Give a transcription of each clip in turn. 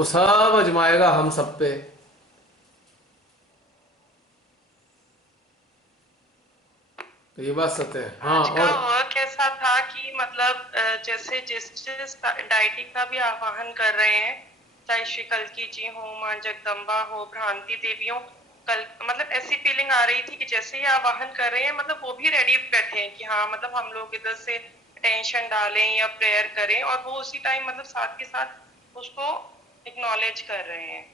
वो सब आजमाएगा हम सब पे। तो ये बात सत्य है। हाँ। आज का और वर्क ऐसा था कि मतलब जैसे जिस जिस डाइटी का भी आह्वान कर रहे हैं, चाहे श्री कल्की जी हो, मां जगदम्बा हो, भ्रांति देवी हो, कल मतलब ऐसी फीलिंग आ रही थी कि जैसे ही आह्वान कर रहे हैं मतलब वो भी रेडी बैठे हैं कि हाँ मतलब हम लोग इधर से टेंशन डालें या प्रेयर करें, और वो उसी टाइम मतलब साथ के साथ उसको एक्नॉलेज कर रहे हैं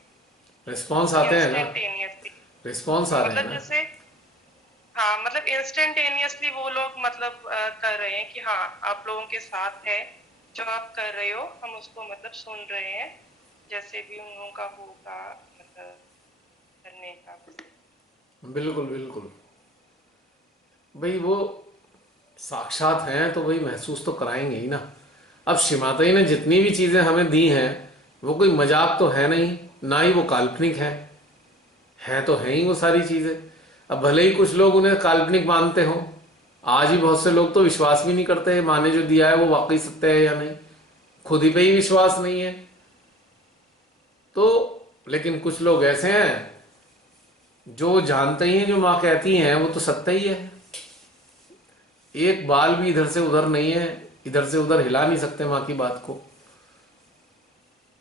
रिस्पॉन्स आते हैं ना। इंस्टेंटेनियसली। रिस्पॉन्स आ रहे हैं मतलब ना। जैसे हाँ मतलब इंस्टेंटेनियसली वो लोग मतलब कर रहे हैं कि हाँ आप लोगों के साथ है, जो आप कर रहे हो हम उसको मतलब सुन रहे हैं, जैसे भी उन लोगों का होगा मतलब करने का। बिल्कुल बिल्कुल। भाई वो साक्षात हैं तो भाई महसूस तो कराएंगे ही ना। अब शिमाताई ने जितनी भी चीज़ें हमें दी हैं वो कोई मजाक तो है नहीं, ना ही वो काल्पनिक है तो है ही वो सारी चीज़ें। अब भले ही कुछ लोग उन्हें काल्पनिक मानते हों, आज ही बहुत से लोग तो विश्वास भी नहीं करते माँ ने जो दिया है वो वाकई सत्य है या नहीं, खुद ही पे ही विश्वास नहीं है। तो लेकिन कुछ लोग ऐसे हैं जो जानते ही हैं जो माँ कहती हैं वो तो सत्य ही है। एक बाल भी इधर से उधर नहीं है, इधर से उधर हिला नहीं सकते माँ की बात को।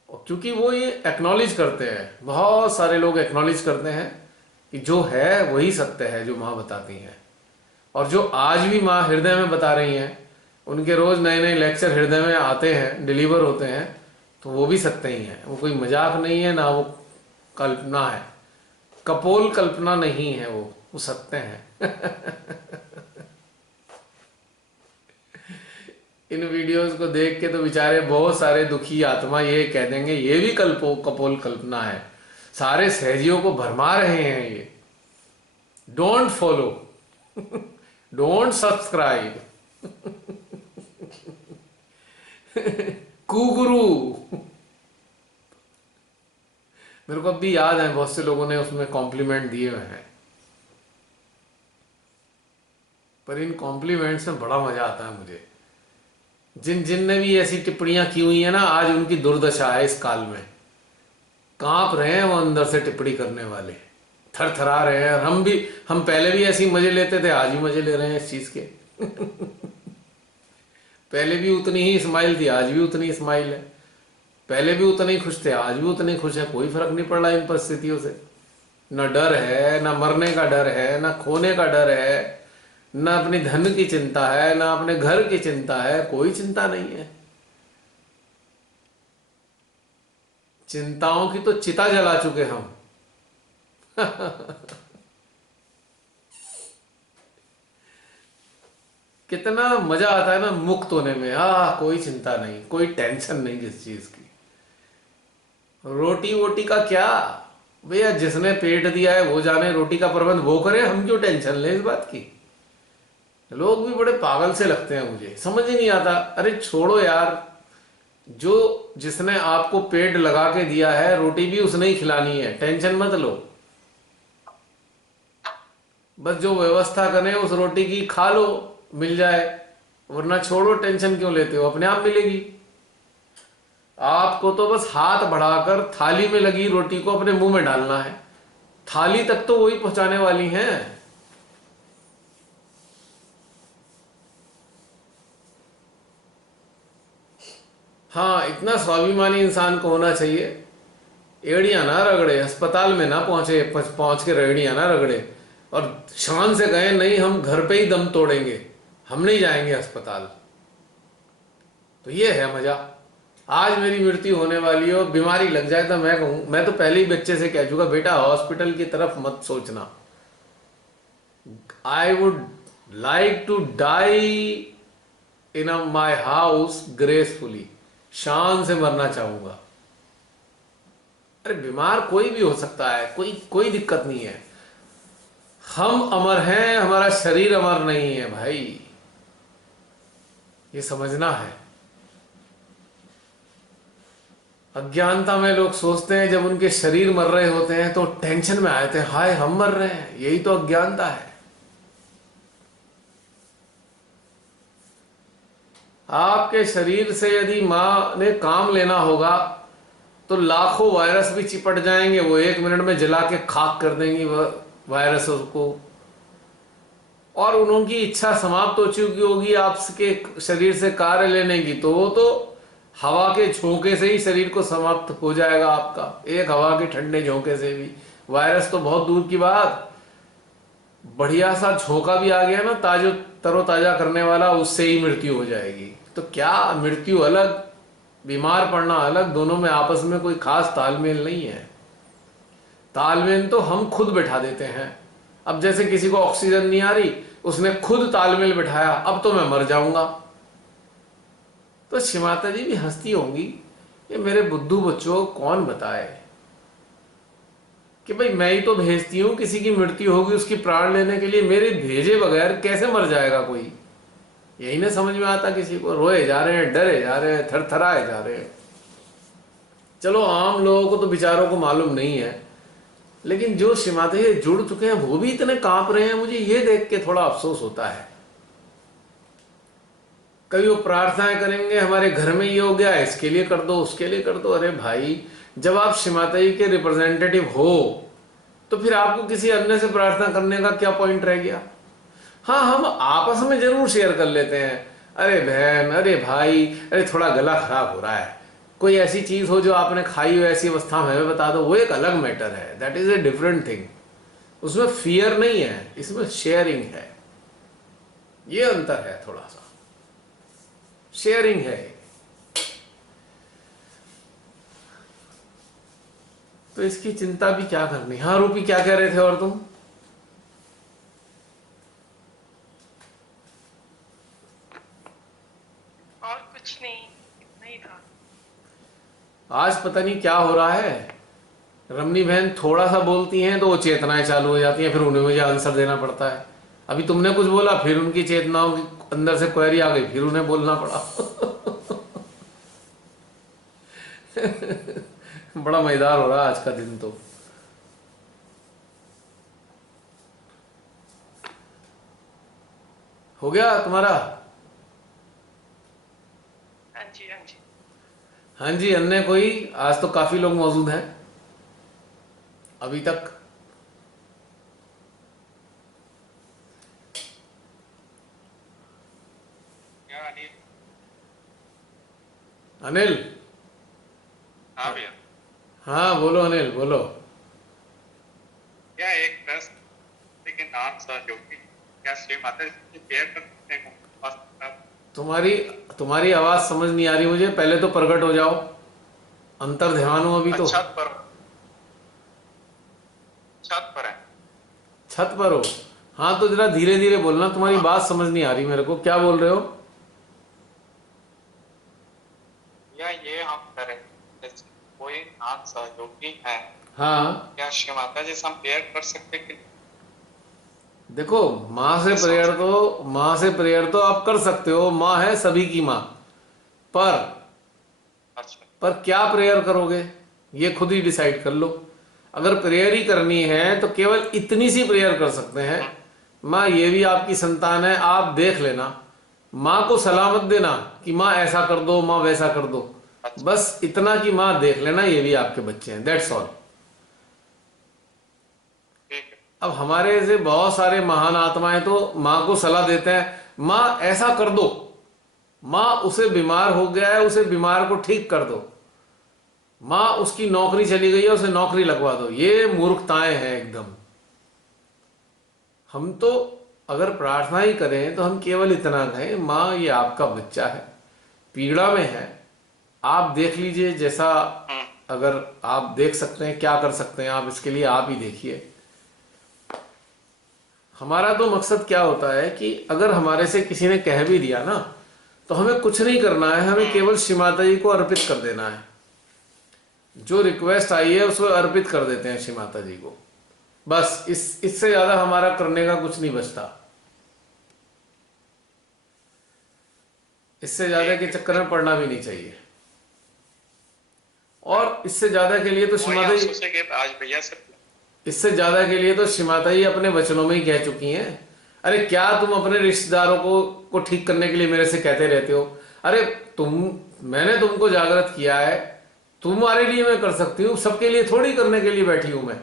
और क्योंकि वो ये एक्नॉलेज करते हैं, बहुत सारे लोग एक्नॉलेज करते हैं कि जो है वही सत्य है जो माँ बताती हैं। और जो आज भी माँ हृदय में बता रही हैं, उनके रोज नए नए लेक्चर हृदय में आते हैं, डिलीवर होते हैं, तो वो भी सत्य ही है। वो कोई मजाक नहीं है, ना वो कल्पना है, कपोल कल्पना नहीं है, वो सत्य है। इन वीडियोस को देख के तो बेचारे बहुत सारे दुखी आत्मा ये कह देंगे ये भी कपोल कल्पना है, सारे सहजियों को भरमा रहे हैं ये। डोंट फॉलो, डोंट सब्सक्राइब, कुगुरु। मेरे को अभी याद है बहुत से लोगों ने उसमें कॉम्प्लीमेंट दिए हुए हैं, पर इन कॉम्प्लीमेंट्स में बड़ा मजा आता है मुझे। जिन जिन ने भी ऐसी टिप्पणियां की हुई है ना, आज उनकी दुर्दशा है इस काल में। कांप रहे हैं वो अंदर से टिप्पणी करने वाले, थर थरा रहे हैं। और हम पहले भी ऐसे ही मजे लेते थे, आज भी मजे ले रहे हैं इस चीज के। पहले भी उतनी ही स्माइल थी, आज भी उतनी स्माइल है। पहले भी उतने ही खुश थे, आज भी उतने ही खुश है। कोई फर्क नहीं पड़ रहा इन परिस्थितियों से। न डर है, न मरने का डर है, न खोने का डर है, न अपनी धन की चिंता है, न अपने घर की चिंता है, कोई चिंता नहीं है। चिंताओं की तो चिता जला चुके हम। कितना मजा आता है ना मुक्त होने में। कोई चिंता नहीं, कोई टेंशन नहीं किस चीज की। रोटी वोटी का क्या भैया, जिसने पेट दिया है वो जाने, रोटी का प्रबंध वो करे, हम क्यों टेंशन लें इस बात की। लोग भी बड़े पागल से लगते हैं, मुझे समझ ही नहीं आता। अरे छोड़ो यार, जो जिसने आपको पेट लगा के दिया है रोटी भी उसने ही खिलानी है, टेंशन मत लो। बस जो व्यवस्था करें उस रोटी की खा लो, मिल जाए। वरना छोड़ो, टेंशन क्यों लेते हो, अपने आप मिलेगी। आपको तो बस हाथ बढ़ाकर थाली में लगी रोटी को अपने मुंह में डालना है, थाली तक तो वही पहुंचाने वाली हैं। हाँ, इतना स्वाभिमानी इंसान को होना चाहिए, एड़ियां ना रगड़े, अस्पताल में ना पहुंच के एड़ियां ना रगड़े, और शान से कहें नहीं हम घर पे ही दम तोड़ेंगे, हम नहीं जाएंगे अस्पताल। तो ये है मजा। आज मेरी मृत्यु होने वाली है और बीमारी लग जाए तो मैं कहूं, मैं तो पहले ही बच्चे से कह चुका, बेटा हॉस्पिटल की तरफ मत सोचना। I would like to die in my house gracefully, शान से मरना चाहूंगा। अरे बीमार कोई भी हो सकता है, कोई कोई दिक्कत नहीं है। हम अमर हैं, हमारा शरीर अमर नहीं है भाई, ये समझना है। अज्ञानता में लोग सोचते हैं जब उनके शरीर मर रहे होते हैं तो टेंशन में आए थे, हाय हम मर रहे हैं, यही तो अज्ञानता है। आपके शरीर से यदि मां ने काम लेना होगा तो लाखों वायरस भी चिपट जाएंगे, वो 1 मिनट में जला के खाक कर देंगी वायरस को। और उनकी इच्छा समाप्त हो चुकी होगी आपके शरीर से कार्य लेने की, तो वो तो हवा के झोंके से ही शरीर को समाप्त हो जाएगा आपका, एक हवा के ठंडे झोंके से भी। वायरस तो बहुत दूर की बात, बढ़िया सा झोंका भी आ गया ना ताजो तरोताजा करने वाला, उससे ही मृत्यु हो जाएगी। तो क्या मृत्यु अलग, बीमार पड़ना अलग, दोनों में आपस में कोई खास तालमेल नहीं है। तालमेल तो हम खुद बैठा देते हैं। अब जैसे किसी को ऑक्सीजन नहीं आ रही, उसने खुद तालमेल बिठाया, अब तो मैं मर जाऊंगा। तो श्री माता जी भी हंसती होंगी, ये मेरे बुद्धू बच्चों कौन बताए कि भाई मैं ही तो भेजती हूं, किसी की मृत्यु होगी उसकी प्राण लेने के लिए, मेरे भेजे बगैर कैसे मर जाएगा कोई। यही ना समझ में आता किसी को, रोए जा रहे हैं, डरे जा रहे हैं, थरथराए जा रहे हैं। चलो आम लोगों को तो बेचारों को मालूम नहीं है, लेकिन जो श्री माता जी जुड़ चुके हैं वो भी इतने कांप रहे हैं, मुझे ये देख के थोड़ा अफसोस होता है। कभी वो प्रार्थनाएं करेंगे, हमारे घर में ये हो गया, इसके लिए कर दो, उसके लिए कर दो। अरे भाई, जब आप श्री माता जी के रिप्रेजेंटेटिव हो तो फिर आपको किसी अन्य से प्रार्थना करने का क्या पॉइंट रह गया। हाँ, हम आपस में जरूर शेयर कर लेते हैं, अरे बहन, अरे भाई, अरे थोड़ा गला खराब हो रहा है, कोई ऐसी चीज हो जो आपने खाई हो ऐसी अवस्था में हमें बता दो, वो एक अलग मैटर है, that is a different thing. उसमें फियर नहीं है, इसमें शेयरिंग है। ये अंतर है, थोड़ा सा शेयरिंग है। तो इसकी चिंता भी क्या करनी। हाँ रूपी, क्या कह रहे थे और तुम? और कुछ नहीं, इतना ही था। आज पता नहीं क्या हो रहा है, रमनी बहन थोड़ा सा बोलती हैं तो वो चेतनाएं चालू हो जाती हैं, फिर उन्हें मुझे आंसर देना पड़ता है। अभी तुमने कुछ बोला, फिर उनकी चेतनाओं की अंदर से क्वेरी आ गई, फिर उन्हें बोलना पड़ा। बड़ा मजेदार हो रहा है आज का दिन। तो हो गया तुम्हारा? हाँ जी, हाँ जी। हाँ जी, अन्य कोई? आज तो काफी लोग मौजूद हैं अभी तक। क्या अनिल? अनिल? हाँ भैया। हाँ बोलो अनिल, बोलो। क्या एक प्रश्न, लेकिन नाम सहयोगी, क्या श्री माता जी की केयर करने को तुम्हारी तुम्हारी आवाज समझ नहीं आ रही मुझे, पहले तो प्रकट हो जाओ, अंतर ध्यान हो अभी तो। छत पर है। छत पर हो? हाँ तो जरा धीरे धीरे बोलना, तुम्हारी हाँ। बात समझ नहीं आ रही मेरे को, क्या बोल रहे हो? या ये हम करें, जैसे कोई नाम सहयोगी है, हाँ क्या श्री माता जी से हम प्रेयर कर सकते कि देखो, माँ से प्रेयर तो आप कर सकते हो, माँ है सभी की माँ। पर अच्छा। पर क्या प्रेयर करोगे ये खुद ही डिसाइड कर लो। अगर प्रेयर ही करनी है तो केवल इतनी सी प्रेयर कर सकते हैं, माँ ये भी आपकी संतान है, आप देख लेना, माँ को सलाह मत देना कि माँ ऐसा कर दो, माँ वैसा कर दो, बस इतना कि माँ देख लेना ये भी आपके बच्चे हैं, दैट्स ऑल। ठीक है। अब हमारे से बहुत सारे महान आत्माएं तो माँ को सलाह देते हैं, माँ ऐसा कर दो, माँ उसे बीमार हो गया है, उसे बीमार को ठीक कर दो, माँ उसकी नौकरी चली गई है, उसे नौकरी लगवा दो। ये मूर्खताएं हैं एकदम। हम तो अगर प्रार्थना ही करें तो हम केवल इतना कहें, माँ ये आपका बच्चा है, पीड़ा में है, आप देख लीजिए जैसा, अगर आप देख सकते हैं क्या कर सकते हैं आप इसके लिए, आप ही देखिए। हमारा तो मकसद क्या होता है कि अगर हमारे से किसी ने कह भी दिया ना, तो हमें कुछ नहीं करना है, हमें केवल श्री माता जी को अर्पित कर देना है। जो रिक्वेस्ट आई है उसको अर्पित कर देते हैं श्री माता जी को, बस। इससे ज्यादा हमारा करने का कुछ नहीं बचता। इससे ज्यादा के चक्कर में पड़ना भी नहीं चाहिए। और इससे ज्यादा के लिए तो श्री माता जी, आज भैया से इससे ज्यादा के लिए तो श्री माता जी अपने वचनों में ही कह चुकी हैं। अरे क्या तुम अपने रिश्तेदारों को ठीक करने के लिए मेरे से कहते रहते हो? अरे मैंने तुमको जागृत किया है, तुम्हारे लिए मैं कर सकती हूँ, सबके लिए थोड़ी करने के लिए बैठी हूं मैं।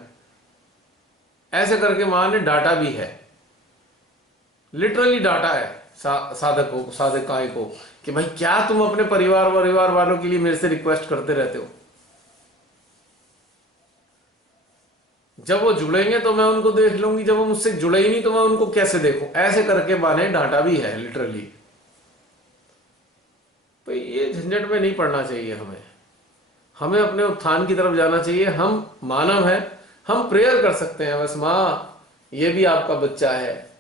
ऐसे करके मां ने डांटा भी है, लिटरली डांटा है साधक को, साधकाएं को, कि भाई क्या तुम अपने परिवार वालों के लिए मेरे से रिक्वेस्ट करते रहते हो। जब वो जुड़ेंगे तो मैं उनको देख लूंगी, जब वो मुझसे जुड़े ही नहीं तो मैं उनको कैसे देखूं। ऐसे करके मां ने डांटा भी है लिटरली। तो ये झंझट में नहीं पड़ना चाहिए हमें। हमें अपने उत्थान की तरफ जाना चाहिए। हम मानव हैं, हम प्रेयर कर सकते हैं बस, माँ ये भी आपका बच्चा है,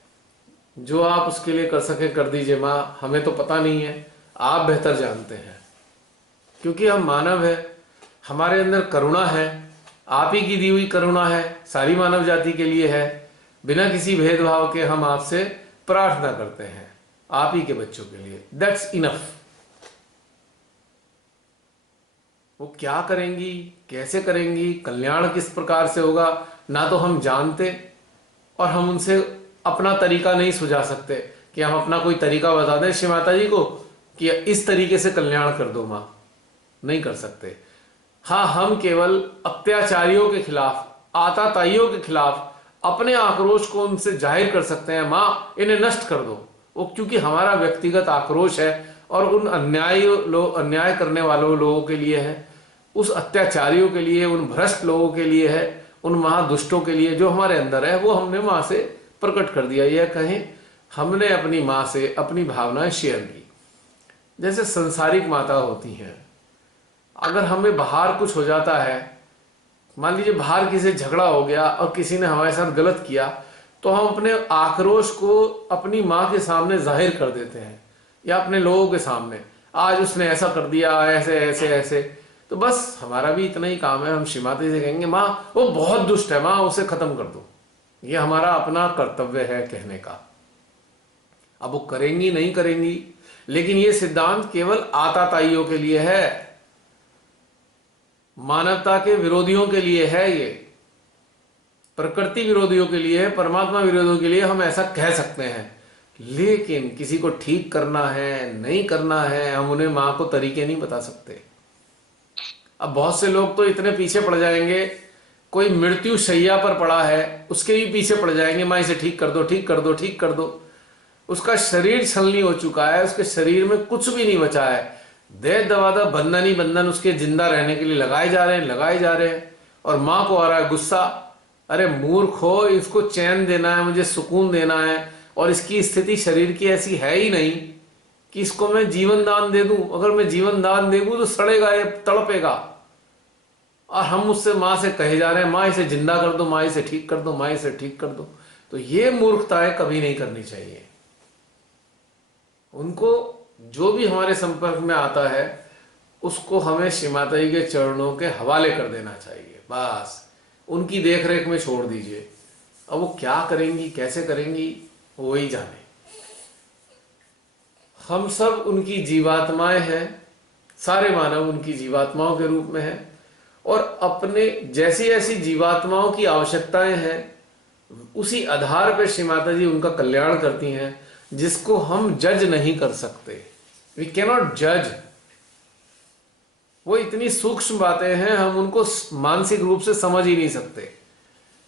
जो आप उसके लिए कर सके कर दीजिए माँ, हमें तो पता नहीं है, आप बेहतर जानते हैं। क्योंकि हम मानव हैं, हमारे अंदर करुणा है, आप ही की दी हुई करुणा है, सारी मानव जाति के लिए है। बिना किसी भेदभाव के हम आपसे प्रार्थना करते हैं, आप ही के बच्चों के लिए, दैट्स इनफ। वो क्या करेंगी, कैसे करेंगी, कल्याण किस प्रकार से होगा, ना तो हम जानते, और हम उनसे अपना तरीका नहीं सुझा सकते कि हम अपना कोई तरीका बता दें श्री माता जी को कि इस तरीके से कल्याण कर दो मां, नहीं कर सकते। हाँ, हम केवल अत्याचारियों के खिलाफ, आताताइयों के खिलाफ अपने आक्रोश को उनसे जाहिर कर सकते हैं, मां इन्हें नष्ट कर दो। वो क्योंकि हमारा व्यक्तिगत आक्रोश है और उन अन्याय करने वालों लोगों के लिए है, उस अत्याचारियों के लिए, उन भ्रष्ट लोगों के लिए है, उन महादुष्टों के लिए जो हमारे अंदर है, वो हमने माँ से प्रकट कर दिया। यह कहें हमने अपनी माँ से अपनी भावनाएं शेयर की। जैसे संसारिक माता होती हैं, अगर हमें बाहर कुछ हो जाता है, मान लीजिए बाहर किसी से झगड़ा हो गया और किसी ने हमारे साथ गलत किया, तो हम अपने आक्रोश को अपनी माँ के सामने जाहिर कर देते हैं या अपने लोगों के सामने, आज उसने ऐसा कर दिया, ऐसे ऐसे ऐसे। तो बस हमारा भी इतना ही काम है, हम श्री माता जी से कहेंगे माँ वो बहुत दुष्ट है, माँ उसे खत्म कर दो। ये हमारा अपना कर्तव्य है कहने का। अब वो करेंगी नहीं करेंगी, लेकिन ये सिद्धांत केवल आताताइयों के लिए है, मानवता के विरोधियों के लिए है, ये प्रकृति विरोधियों के लिए है, परमात्मा विरोधियों के लिए हम ऐसा कह सकते हैं। लेकिन किसी को ठीक करना है नहीं करना है, हम उन्हें मां को तरीके नहीं बता सकते। अब बहुत से लोग तो इतने पीछे पड़ जाएंगे, कोई मृत्यु शैया पर पड़ा है उसके भी पीछे पड़ जाएंगे, मां इसे ठीक कर दो, ठीक कर दो, ठीक कर दो। उसका शरीर छलनी हो चुका है, उसके शरीर में कुछ भी नहीं बचा है, देह दवादा बंधन ही बंधन उसके जिंदा रहने के लिए लगाए जा रहे हैं, लगाए जा रहे हैं। और माँ को आ रहा है गुस्सा, अरे मूर्ख हो, इसको चैन देना है, मुझे सुकून देना है, और इसकी स्थिति शरीर की ऐसी है ही नहीं कि इसको मैं जीवन दान दे दूं। अगर मैं जीवन दान दे दूं तो सड़ेगा, ये तड़पेगा। और हम उससे माँ से कहे जा रहे हैं माँ इसे जिंदा कर दो, माँ इसे ठीक कर दो, माँ इसे ठीक कर दो। तो ये मूर्खताएं कभी नहीं करनी चाहिए। उनको जो भी हमारे संपर्क में आता है उसको हमें श्री माता जी के चरणों के हवाले कर देना चाहिए, बस उनकी देखरेख में छोड़ दीजिए। अब वो क्या करेंगी कैसे करेंगी वो ही जाने। हम सब उनकी जीवात्माएं हैं, सारे मानव उनकी जीवात्माओं के रूप में हैं, और अपने जैसी ऐसी जीवात्माओं की आवश्यकताएं हैं उसी आधार पर श्री माता जी उनका कल्याण करती हैं, जिसको हम जज नहीं कर सकते। वी कैनॉट जज। वो इतनी सूक्ष्म बातें हैं, हम उनको मानसिक रूप से समझ ही नहीं सकते।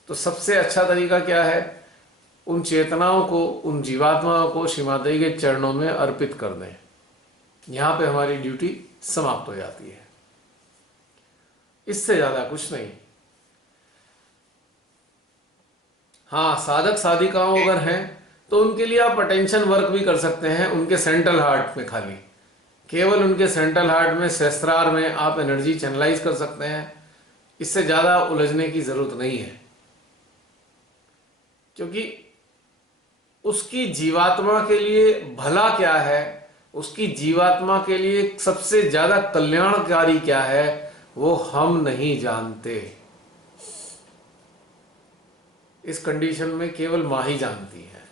तो सबसे अच्छा तरीका क्या है, उन चेतनाओं को, उन जीवात्माओं को श्री माता जी के चरणों में अर्पित कर दें। यहां पे हमारी ड्यूटी समाप्त हो जाती है, इससे ज्यादा कुछ नहीं। हाँ, साधक साधिकाओं अगर हैं तो उनके लिए आप अटेंशन वर्क भी कर सकते हैं, उनके सेंट्रल हार्ट में, खाली केवल उनके सेंट्रल हार्ट में, सहस्त्रार में आप एनर्जी चैनलाइज कर सकते हैं। इससे ज्यादा उलझने की जरूरत नहीं है, क्योंकि उसकी जीवात्मा के लिए भला क्या है, उसकी जीवात्मा के लिए सबसे ज्यादा कल्याणकारी क्या है, वो हम नहीं जानते। इस कंडीशन में केवल मां ही जानती है।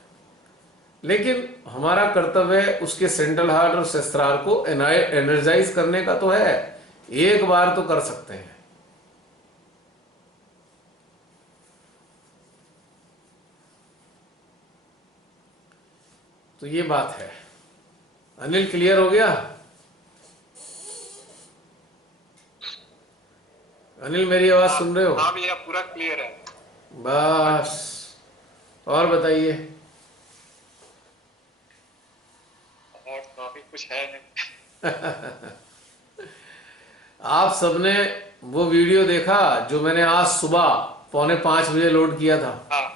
लेकिन हमारा कर्तव्य है उसके सेंट्रल हार्ट और सहस्त्रार को एनर्जाइज करने का तो है, एक बार तो कर सकते हैं। तो ये बात है। अनिल, क्लियर हो गया? अनिल मेरी आवाज सुन रहे हो? हाँ भैया, पूरा क्लियर है। बस, और बताइए। और तो अभी कुछ है नहीं। आप सबने वो वीडियो देखा जो मैंने आज सुबह 4:45 बजे लोड किया था? हाँ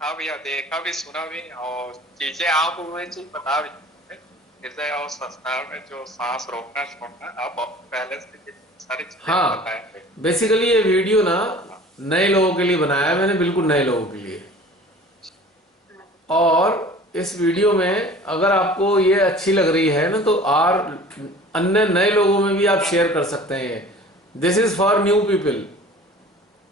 हाँ भैया, देखा भी सुना भी, और चीजें आप वही चीज बता भी, हृदय और संस्कार में जो सांस रोकना छोड़ना, आप पहले से ये सारी चीजें आप हाँ, बताए थे। बेसिकली ये वीडियो ना नए लोगों के लिए बनाया है मैंने, बिल्कुल नए लोगों के लिए। और इस वीडियो में अगर आपको ये अच्छी लग रही है ना, तो और अन्य नए लोगों में भी आप शेयर कर सकते हैं। This is for new people,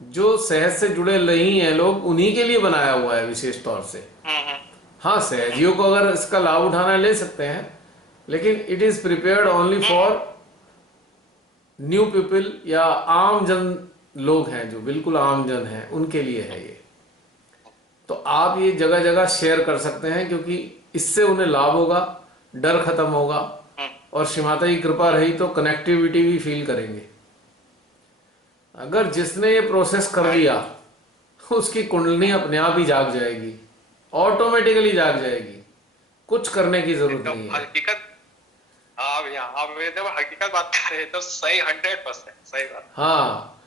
जो सेहत से जुड़े नहीं हैं लोग, उन्हीं के लिए बनाया हुआ है विशेष तौर से। हम्म। हाँ, सहजियों को अगर इसका लाभ उठाना ले सकते हैं, लेकिन it is prepared only for new people, या आम जन लोग हैं जो बिल्कुल आम जन हैं, उनके लिए है ये। तो आप ये जगह जगह शेयर कर सकते हैं, क्योंकि इससे उन्हें लाभ होगा, डर खत्म होगा, और श्री माता की कृपा रही तो कनेक्टिविटी भी फील करेंगे। अगर जिसने ये प्रोसेस कर दिया, उसकी कुंडली अपने आप ही जाग जाएगी, ऑटोमेटिकली जाग जाएगी, कुछ करने की जरूरत एकदम नहीं है। हकीकत। हाँ भैया, आप एकदम हकीकत बात कर रहे हैं, तो सही, 100% सही बात। हाँ,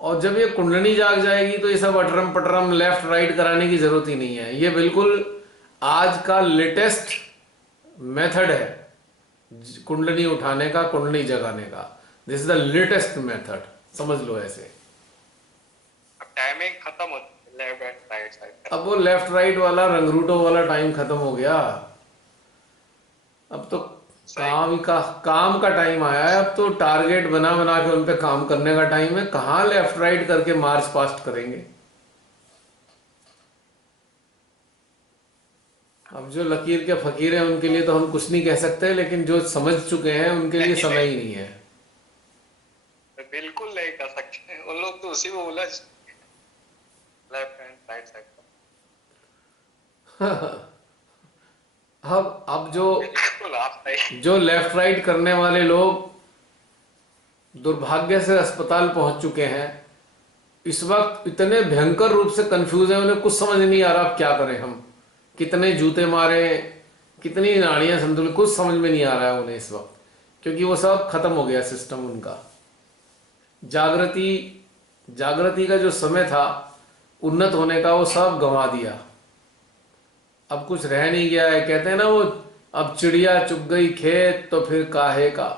और जब ये कुंडली जाग जाएगी तो ये सब अटरम पटरम लेफ्ट राइट कराने की जरूरत ही नहीं है। ये बिल्कुल आज का लेटेस्ट मेथड है कुंडली उठाने का, कुंडली जगाने का। This is the latest method, समझ लो ऐसे। अब टाइमिंग खत्म होती है लेफ्ट एंड राइट साइड। अब वो लेफ्ट राइट वाला रंगरूटों वाला टाइम खत्म हो गया। अब तो काम का टाइम आया है। अब तो टारगेट बना बना के उन पे काम करने का टाइम है। कहाँ लेफ्ट राइट करके मार्च पास्ट करेंगे। अब जो लकीर के फकीर हैं उनके लिए तो हम कुछ नहीं कह सकते, लेकिन जो समझ चुके हैं उनके लिए समय ही नहीं है। बिल्कुल नहीं कर सकते, उन लोग तो उसी में उलझ, लेफ्ट एंड राइट साइड। अब बिल्कुल आप सही। जो लेफ्ट राइट करने वाले लोग दुर्भाग्य से अस्पताल पहुंच चुके हैं, इस वक्त इतने भयंकर रूप से कंफ्यूज है, उन्हें कुछ समझ नहीं आ रहा अब क्या करें हम। कितने जूते मारे, कितनी नाड़ियां संतुलित, कुछ समझ में नहीं आ रहा है उन्हें इस वक्त, क्योंकि वो सब खत्म हो गया सिस्टम उनका। जागृति का जो समय था उन्नत होने का, वो सब गंवा दिया। अब कुछ रह नहीं गया है। कहते हैं ना वो, अब चिड़िया चुग गई खेत तो फिर काहे का।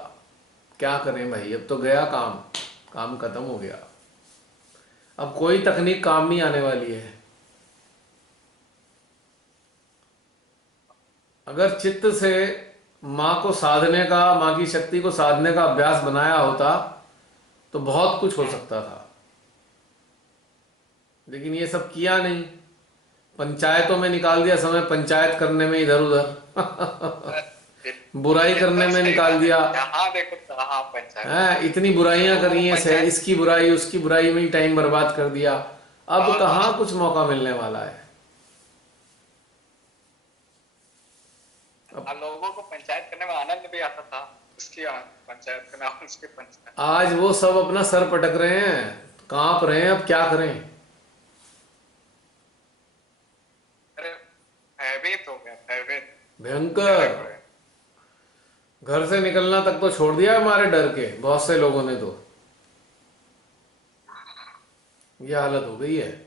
क्या करें भाई, अब तो गया काम खत्म हो गया। अब कोई तकनीक काम नहीं आने वाली है। अगर चित्त से माँ को साधने का, माँ की शक्ति को साधने का अभ्यास बनाया होता तो बहुत कुछ हो सकता था, लेकिन ये सब किया नहीं। पंचायतों में निकाल दिया समय, पंचायत करने में इधर उधर बुराई करने में निकाल दिया। यहाँ देखो कहाँ पंचायत है, इतनी बुराइयां करी हैं, इसकी बुराई उसकी बुराई में ही टाइम बर्बाद कर दिया। अब कहाँ कुछ मौका मिलने वाला है। अब लोगों को पंचायत करने में आनंद भी आता था, उसकी पंचायत करना, उसकी पंचायत। आज वो सब अपना सर पटक रहे हैं, कांप रहे हैं, अब क्या करें। अरे भयभीत हो गया, भयभीत भयंकर। घर से निकलना तक तो छोड़ दिया हमारे डर के, बहुत से लोगों ने तो ये हालत हो गई है।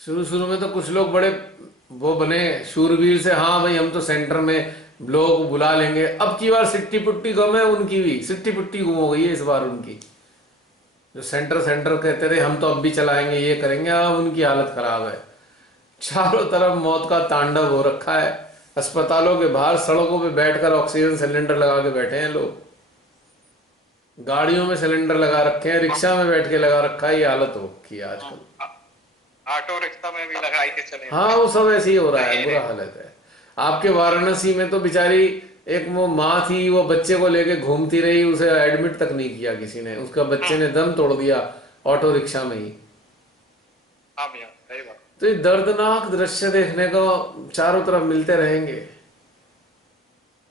शुरू शुरू में तो कुछ लोग बड़े वो बने शूरवीर से, हाँ भाई हम तो सेंटर में लोगों को बुला लेंगे। अब की बार सिट्टी पुट्टी कम है, उनकी भी सिट्टी पुट्टी गुम हो गई है इस बार उनकी। जो सेंटर कहते थे हम तो अब भी चलाएंगे, ये करेंगे, अब उनकी हालत खराब है। चारों तरफ मौत का तांडव हो रखा है। अस्पतालों के बाहर सड़कों पे बैठकर ऑक्सीजन सिलेंडर लगा के बैठे हैं लोग, गाड़ियों में सिलेंडर लगा रखे हैं, रिक्शा में बैठ के लगा रखा है। ये हालत हो रखी है आजकल। ऑटो रिक्शा में भी लगाई के चले। हाँ, वो सब ऐसे ही हो रहा है, बुरा हालत है। आपके वाराणसी में तो बेचारी एक वो माँ थी, वो बच्चे को लेके घूमती रही, उसे एडमिट तक नहीं किया किसी ने, उसका बच्चे ने दम तोड़ दिया ऑटो रिक्शा में ही। हाँ भैया सही बात। तो ये दर्दनाक दृश्य देखने को चारों तरफ मिलते रहेंगे,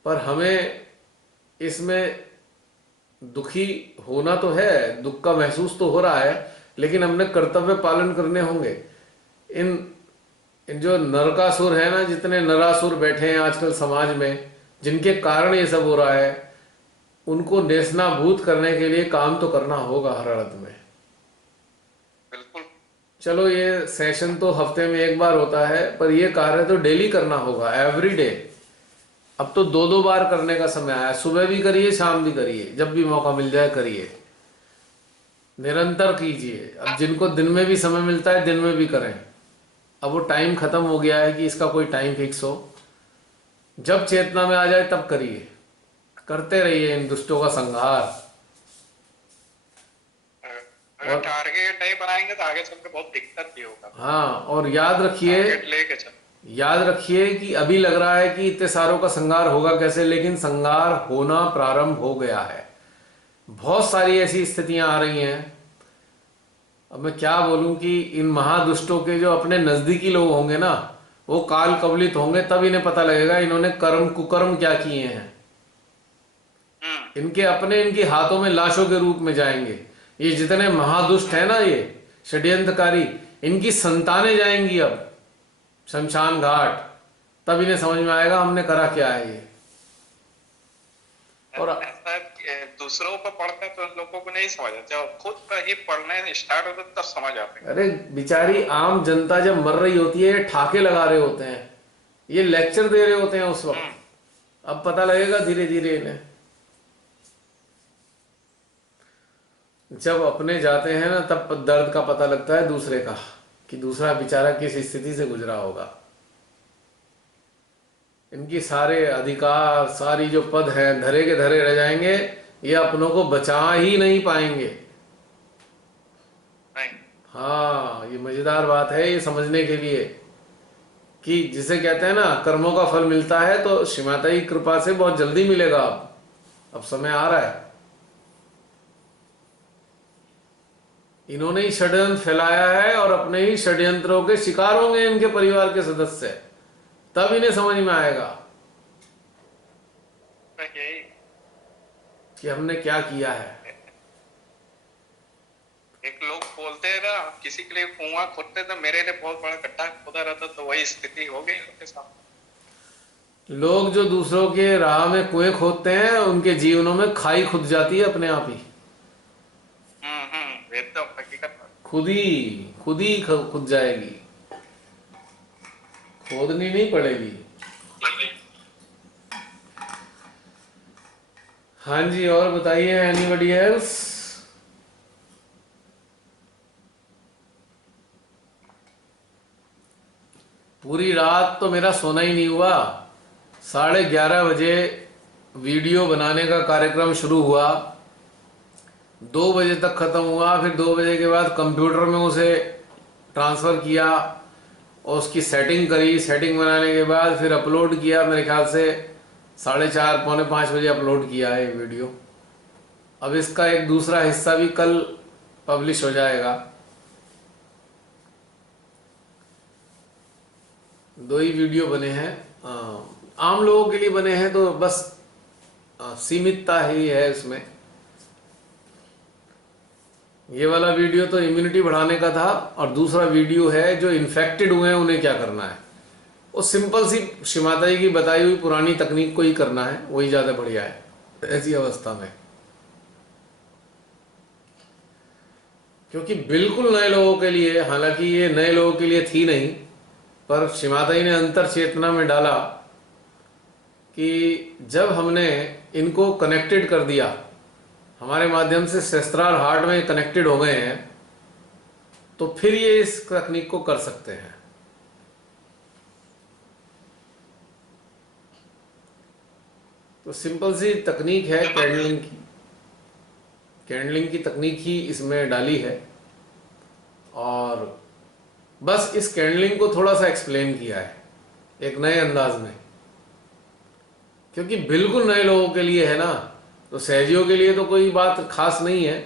पर हमें इसमें दुखी होना तो है, दुख का महसूस तो हो रहा है, लेकिन हमने कर्तव्य पालन करने होंगे। इन इन जो नरकासुर है ना, जितने नरासुर बैठे हैं आजकल समाज में, जिनके कारण ये सब हो रहा है, उनको नेस्तनाबूद करने के लिए काम तो करना होगा हर हालत में। बिल्कुल। चलो ये सेशन तो हफ्ते में एक बार होता है, पर ये कार्य तो डेली करना होगा, एवरी डे। अब तो दो दो बार करने का समय आया, सुबह भी करिए, शाम भी करिए, जब भी मौका मिल जाए करिए, निरंतर कीजिए। अब जिनको दिन में भी समय मिलता है दिन में भी करें। अब वो टाइम खत्म हो गया है कि इसका कोई टाइम फिक्स हो, जब चेतना में आ जाए तब करिए, करते रहिए इन दुष्टों का संहार। अगर टारगेट नहीं बनाएंगे तो आगे चल के बहुत दिक्कत भी होगा। हाँ, और याद रखिए, टारगेट लेके चल। याद रखिए कि अभी लग रहा है कि इतने सारों का संहार होगा कैसे, लेकिन संहार होना प्रारंभ हो गया है। बहुत सारी ऐसी स्थितियां आ रही हैं। अब मैं क्या बोलूं कि इन महादुष्टों के जो अपने नजदीकी लोग होंगे ना, वो काल कवलित होंगे, तब इन्हें पता लगेगा इन्होंने कर्म कुकर्म क्या किए हैं। इनके अपने इनके हाथों में लाशों के रूप में जाएंगे। ये जितने महादुष्ट है ना, ये षड्यंत्रकारी, इनकी संतानें जाएंगी अब शमशान घाट, तब इन्हें समझ में आएगा हमने करा क्या है ये। और ऐसा दूसरों पर पढ़ते हैं तो उन लोगों को नहीं समझ आता, जब खुद पर ही पढ़ने स्टार्ट होते तब समझ आते हैं। अरे बेचारी आम जनता जब मर रही होती है, ठाके लगा रहे होते हैं, ये लेक्चर दे रहे होते हैं उस वक्त। अब पता लगेगा धीरे धीरे इन्हें। जब अपने जाते हैं ना, तब दर्द का पता लगता है दूसरे का, कि दूसरा बेचारा किस स्थिति से गुजरा होगा। इनकी सारे अधिकार, सारी जो पद हैं, धरे के धरे रह जाएंगे, ये अपनों को बचा ही नहीं पाएंगे। नहीं। हाँ, ये मजेदार बात है ये समझने के लिए, कि जिसे कहते हैं ना कर्मों का फल मिलता है, तो श्री माता की कृपा से बहुत जल्दी मिलेगा। अब समय आ रहा है। इन्होंने ही षड्यंत्र फैलाया है, और अपने ही षड्यंत्रों के शिकार होंगे इनके परिवार के सदस्य, तब इन्हें समझ में आएगा कि हमने क्या किया है। एक लोग बोलते हैं ना, किसी के लिए कुआं खोदते तो मेरे लिए बहुत बड़ा गड्ढा खोदा रहता, तो वही स्थिति हो गई उनके साथ। लोग जो दूसरों के राह में कुएं खोदते हैं, उनके जीवनों में खाई खुद जाती है अपने आप ही। एकदम हकीकत। खुद ही खुद जाएगी, खोदनी नहीं पड़ेगी। हाँ जी, और बताइए एनीबडी एल्स? पूरी रात तो मेरा सोना ही नहीं हुआ। 11:30 बजे वीडियो बनाने का कार्यक्रम शुरू हुआ, 2 बजे तक खत्म हुआ। फिर 2 बजे के बाद कंप्यूटर में उसे ट्रांसफर किया और उसकी सेटिंग करी। सेटिंग बनाने के बाद फिर अपलोड किया। मेरे ख्याल से 4:30 पौने 5 बजे अपलोड किया है वीडियो। अब इसका एक दूसरा हिस्सा भी कल पब्लिश हो जाएगा। 2 ही वीडियो बने हैं, आम लोगों के लिए बने हैं, तो बस सीमितता ही है इसमें। ये वाला वीडियो तो इम्यूनिटी बढ़ाने का था, और दूसरा वीडियो है जो इन्फेक्टेड हुए हैं उन्हें क्या करना है। वो सिंपल सी श्री माता जी की बताई हुई पुरानी तकनीक को ही करना है, वही ज़्यादा बढ़िया है ऐसी अवस्था में। क्योंकि बिल्कुल नए लोगों के लिए, हालांकि ये नए लोगों के लिए थी नहीं, पर श्री माता जी ने अंतर चेतना में डाला कि जब हमने इनको कनेक्टेड कर दिया, हमारे माध्यम से शस्त्रार हार्ट में कनेक्टेड हो गए हैं, तो फिर ये इस तकनीक को कर सकते हैं। तो सिंपल सी तकनीक है कैंडलिंग की। कैंडलिंग की तकनीक ही इसमें डाली है, और बस इस कैंडलिंग को थोड़ा सा एक्सप्लेन किया है एक नए अंदाज में। क्योंकि बिल्कुल नए लोगों के लिए है ना, तो सहजियों के लिए तो कोई बात खास नहीं है,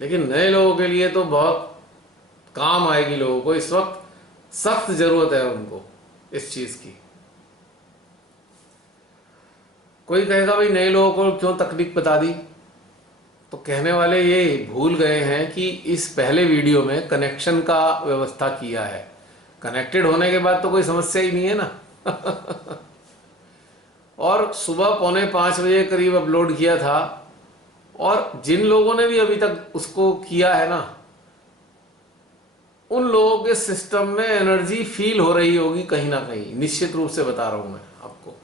लेकिन नए लोगों के लिए तो बहुत काम आएगी। लोगों को इस वक्त सख्त जरूरत है उनको इस चीज की। कोई कहेगा भाई नए लोगों को क्यों तकनीक बता दी, तो कहने वाले ये भूल गए हैं कि इस पहले वीडियो में कनेक्शन का व्यवस्था किया है। कनेक्टेड होने के बाद तो कोई समस्या ही नहीं है ना। और सुबह 4:45 करीब अपलोड किया था, और जिन लोगों ने भी अभी तक उसको किया है ना, उन लोगों के सिस्टम में एनर्जी फील हो रही होगी कहीं ना कहीं, निश्चित रूप से बता रहा हूं मैं आपको।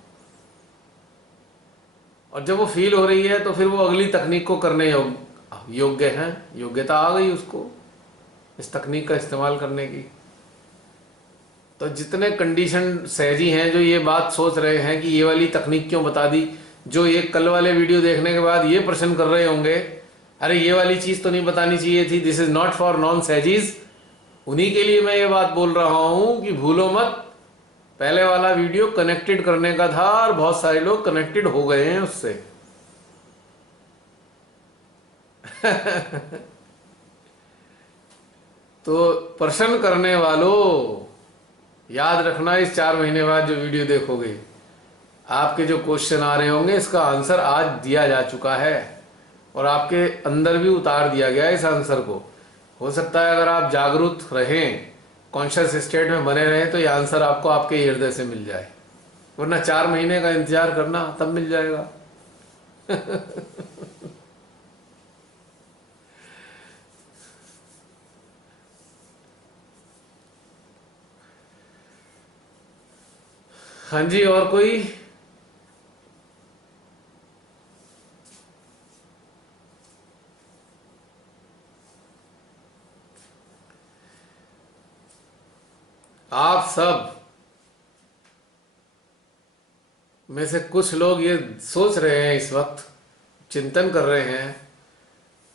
और जब वो फील हो रही है तो फिर वो अगली तकनीक को करने योग्य हैं, योग्यता आ गई उसको इस तकनीक का इस्तेमाल करने की। तो जितने कंडीशन सहजी हैं जो ये बात सोच रहे हैं कि ये वाली तकनीक क्यों बता दी, जो ये कल वाले वीडियो देखने के बाद ये प्रश्न कर रहे होंगे, अरे ये वाली चीज़ तो नहीं बतानी चाहिए थी, this is not for non सहजीज, उन्हीं के लिए मैं ये बात बोल रहा हूं कि भूलो मत, पहले वाला वीडियो कनेक्टेड करने का था और बहुत सारे लोग कनेक्टेड हो गए हैं उससे। तो प्रश्न करने वालों, याद रखना इस 4 महीने बाद जो वीडियो देखोगे, आपके जो क्वेश्चन आ रहे होंगे इसका आंसर आज दिया जा चुका है और आपके अंदर भी उतार दिया गया है इस आंसर को। हो सकता है अगर आप जागरूक रहें, कॉन्शियस स्टेट में बने रहें, तो ये आंसर आपको आपके हृदय से मिल जाए, वरना 4 महीने का इंतजार करना, तब मिल जाएगा। हाँ जी, और कोई? आप सब में से कुछ लोग ये सोच रहे हैं, इस वक्त चिंतन कर रहे हैं,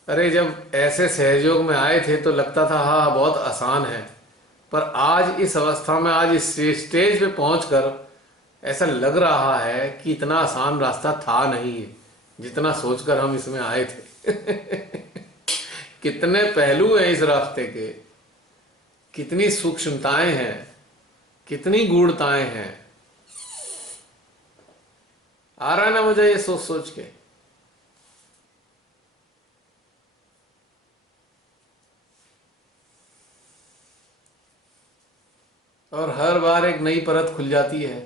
अरे जब ऐसे सहयोग में आए थे तो लगता था हाँ बहुत आसान है, पर आज इस अवस्था में, आज इस स्टेज पे पहुंचकर ऐसा लग रहा है कि इतना आसान रास्ता था नहीं है जितना सोचकर हम इसमें आए थे। कितने पहलू हैं इस रास्ते के, कितनी सूक्ष्मताएं हैं, कितनी गूढ़ताएं हैं। आ रहा है ना मुझे ये सोच सोच के। और हर बार एक नई परत खुल जाती है।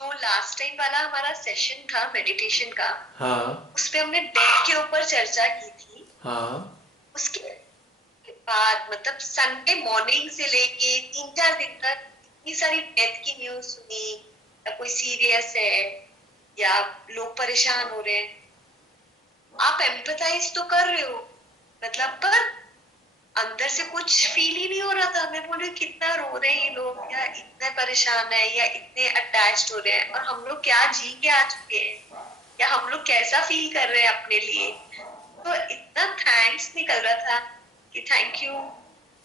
तो लास्ट टाइम वाला हमारा सेशन था मेडिटेशन का, हाँ उसपे हमने डेथ के ऊपर चर्चा की थी। हाँ उसके बाद मतलब संडे मॉर्निंग से लेके 3-4 दिन तक इतनी सारी डेथ की न्यूज सुनी, या कोई सीरियस है या लोग परेशान हो रहे हैं। आप एम्पैथाइज तो कर रहे हो मतलब, पर अंदर से कुछ फील ही नहीं हो रहा था। मैं बोली कितना रो रहे हैं ये लोग, या इतने परेशान है, या इतने अटैच्ड हो रहे हैं, और हम लोग क्या जी के आ चुके हैं, या हम लोग कैसा फील कर रहे हैं अपने लिए। तो इतना थैंक्स निकल रहा था कि थैंक यू,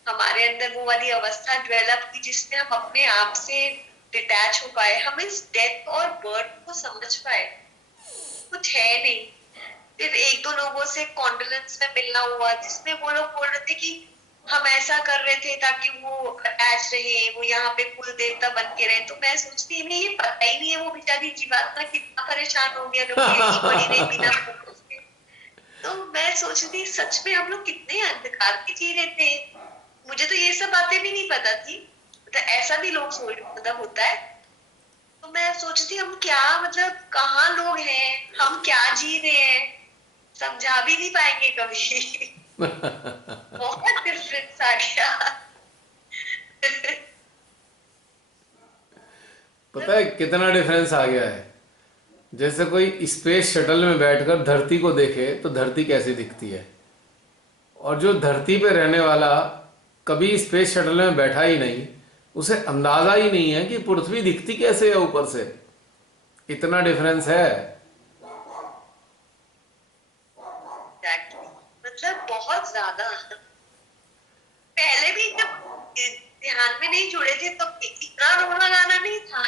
हमारे अंदर वो वाली अवस्था डेवलप हुई जिसमें हम अपने आप से डिटैच हो पाए, हम इस डेथ और बर्थ को समझ पाए कुछ है नहीं। फिर 1-2 लोगों से कॉन्डोलेंस में मिलना हुआ, जिसमें वो लोग बोल रहे थे कि हम ऐसा कर रहे थे ताकि वो अटैच रहे, वो यहाँ पे कुल देवता बन के रहे। तो मैं सोचती हूँ ये पता ही नहीं है वो बेचारी जीवात्मा कितना परेशान हो गया, पड़ी रही बिना फोकस के। तो मैं सोचती सच में हम लोग कितने अंधकार के जी रहे थे। मुझे तो ये सब बातें भी नहीं पता थी, मतलब ऐसा भी लोग सोच मतलब होता है। तो मैं सोचती हम क्या मतलब कहाँ लोग हैं, हम क्या जी रहे हैं, समझा भी नहीं पाएंगे कभी। बहुत डिफरेंस आ गया। पता है कितना डिफरेंस आ गया है। जैसे कोई स्पेस शटल में बैठकर धरती को देखे तो धरती कैसी दिखती है, और जो धरती पे रहने वाला कभी स्पेस शटल में बैठा ही नहीं, उसे अंदाजा ही नहीं है कि पृथ्वी दिखती कैसे है ऊपर से। इतना डिफरेंस है। मतलब बहुत ज्यादा। पहले भी जब ध्यान में नहीं जुड़े थे तो इतना रोना गाना नहीं था।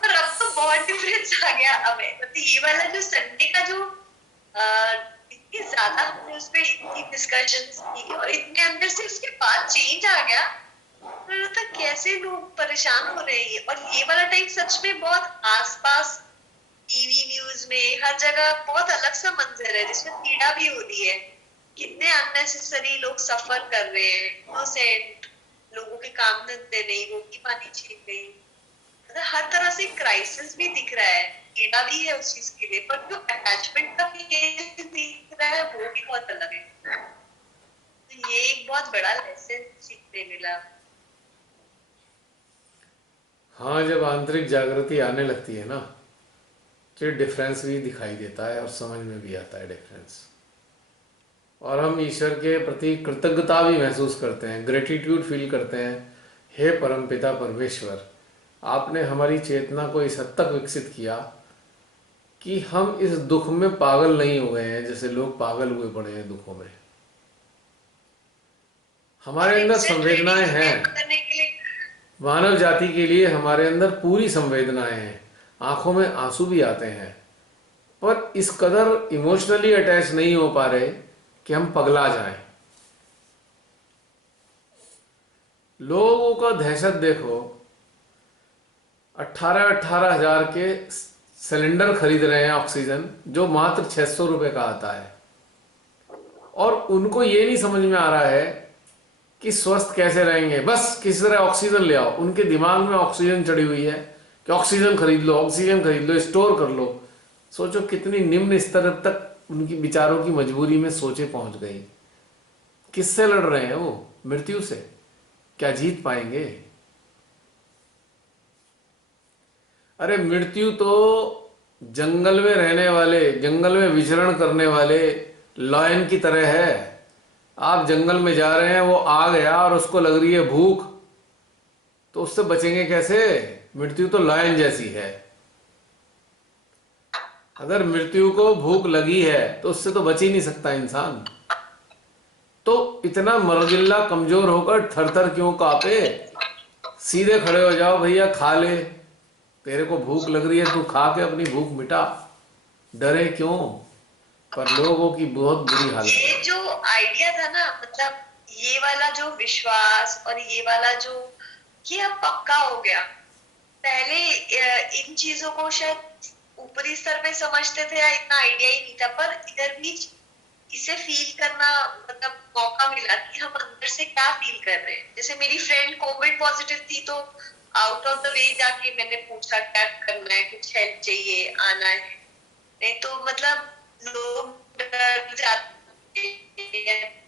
पर अब तो बहुत डिफरेंस आ गया। अब मतलब ये वाला जो संडे का जो इतनी ज्यादा हमने उस पे इतनी डिस्कशंस की और इतने अंदर से उसके बाद चेंज आ गया। मुझे लगता है कैसे लोग परेशान हो रहे हैं। और ये वाला टाइम सच में बहुत आसपास टीवी न्यूज में हर जगह बहुत अलग सा मंजर है जिसमें पीड़ा भी हो रही है। कितने अननेसेसरी लोग सफर कर रहे हैं, इनोसेंट लोगों के काम धंधे नहीं, रोटी पानी छीन गई। मतलब हर तरह से क्राइसिस भी दिख रहा है, पीड़ा भी है उस चीज के लिए, पर जो अटैचमेंट का फेज दिख रहा है वो भी बहुत अलग है। तो ये एक बहुत बड़ा लेसन सीखने मिला। हाँ, जब आंतरिक जागृति आने लगती है ना, तो ये डिफरेंस भी दिखाई देता है और समझ में भी आता है डिफरेंस। और हम ईश्वर के प्रति कृतज्ञता भी महसूस करते हैं, ग्रेटिट्यूड फील करते हैं। हे परमपिता परमेश्वर, आपने हमारी चेतना को इस हद तक विकसित किया कि हम इस दुख में पागल नहीं हो गए हैं जैसे लोग पागल हुए पड़े हैं दुखों में। हमारे अंदर संवेदनाएं हैं, करने के लिए मानव जाति के लिए हमारे अंदर पूरी संवेदनाएं हैं, आंखों में आंसू भी आते हैं, पर इस कदर इमोशनली अटैच नहीं हो पा रहे कि हम पगला जाएं। लोगों का दहशत देखो, 18-18 हजार के सिलेंडर खरीद रहे हैं ऑक्सीजन, जो मात्र 600 रुपए का आता है। और उनको ये नहीं समझ में आ रहा है कि स्वस्थ कैसे रहेंगे, बस किसी तरह ऑक्सीजन ले आओ। उनके दिमाग में ऑक्सीजन चढ़ी हुई है कि ऑक्सीजन खरीद लो, ऑक्सीजन खरीद लो, स्टोर कर लो। सोचो कितनी निम्न स्तर तक उनकी विचारों की मजबूरी में सोचे पहुंच गई। किससे लड़ रहे हैं वो? मृत्यु से। क्या जीत पाएंगे? अरे मृत्यु तो जंगल में रहने वाले, जंगल में विचरण करने वाले लायन की तरह है। आप जंगल में जा रहे हैं, वो आ गया और उसको लग रही है भूख, तो उससे बचेंगे कैसे? मृत्यु तो लायन जैसी है। अगर मृत्यु को भूख लगी है तो उससे तो बच ही नहीं सकता इंसान। तो इतना मरगिल्ला कमजोर होकर थर थर क्यों कांपे? सीधे खड़े हो जाओ, भैया खा ले, तेरे को भूख लग रही है, तू खा के अपनी भूख मिटा, डरे क्यों? पर लोगों की बहुत बुरी हालत है। ये जो आइडिया था ना, मतलब ये वाला जो विश्वास और ये वाला जो, ये अब पक्का हो गया। पहले इन चीजों को शायद ऊपरी स्तर पे समझते थे या इतना आइडिया ही नहीं था, पर इधर भी इसे फील करना मतलब मौका मिला कि हम अंदर से क्या फील कर रहे हैं। जैसे मेरी फ्रेंड कोविड पॉजिटिव थी, तो आउट ऑफ द वे जाके मैंने पूछा क्या करना है, कुछ हेल्प चाहिए, आना है। नहीं तो मतलब लोग डर जाते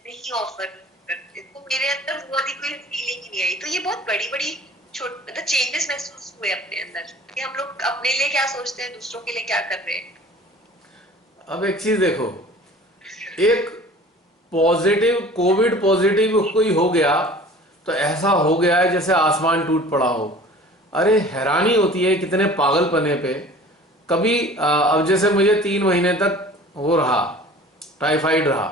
नहीं ऑफर करते। तो मेरे अंदर वो वाली कोई फीलिंग नहीं आई। तो ये बहुत बड़ी बड़ी छोटे मतलब चेंजेस महसूस हुए अपने अंदर कि हम लोग अपने लिए क्या सोचते हैं, दूसरों के लिए क्या कर रहे हैं। अब एक चीज देखो, एक पॉजिटिव कोविड पॉजिटिव कोई हो गया तो ऐसा हो गया है जैसे आसमान टूट पड़ा हो। अरे हैरानी होती है कितने पागलपने पे। कभी अब जैसे मुझे 3 महीने तक वो रहा, टाइफाइड रहा,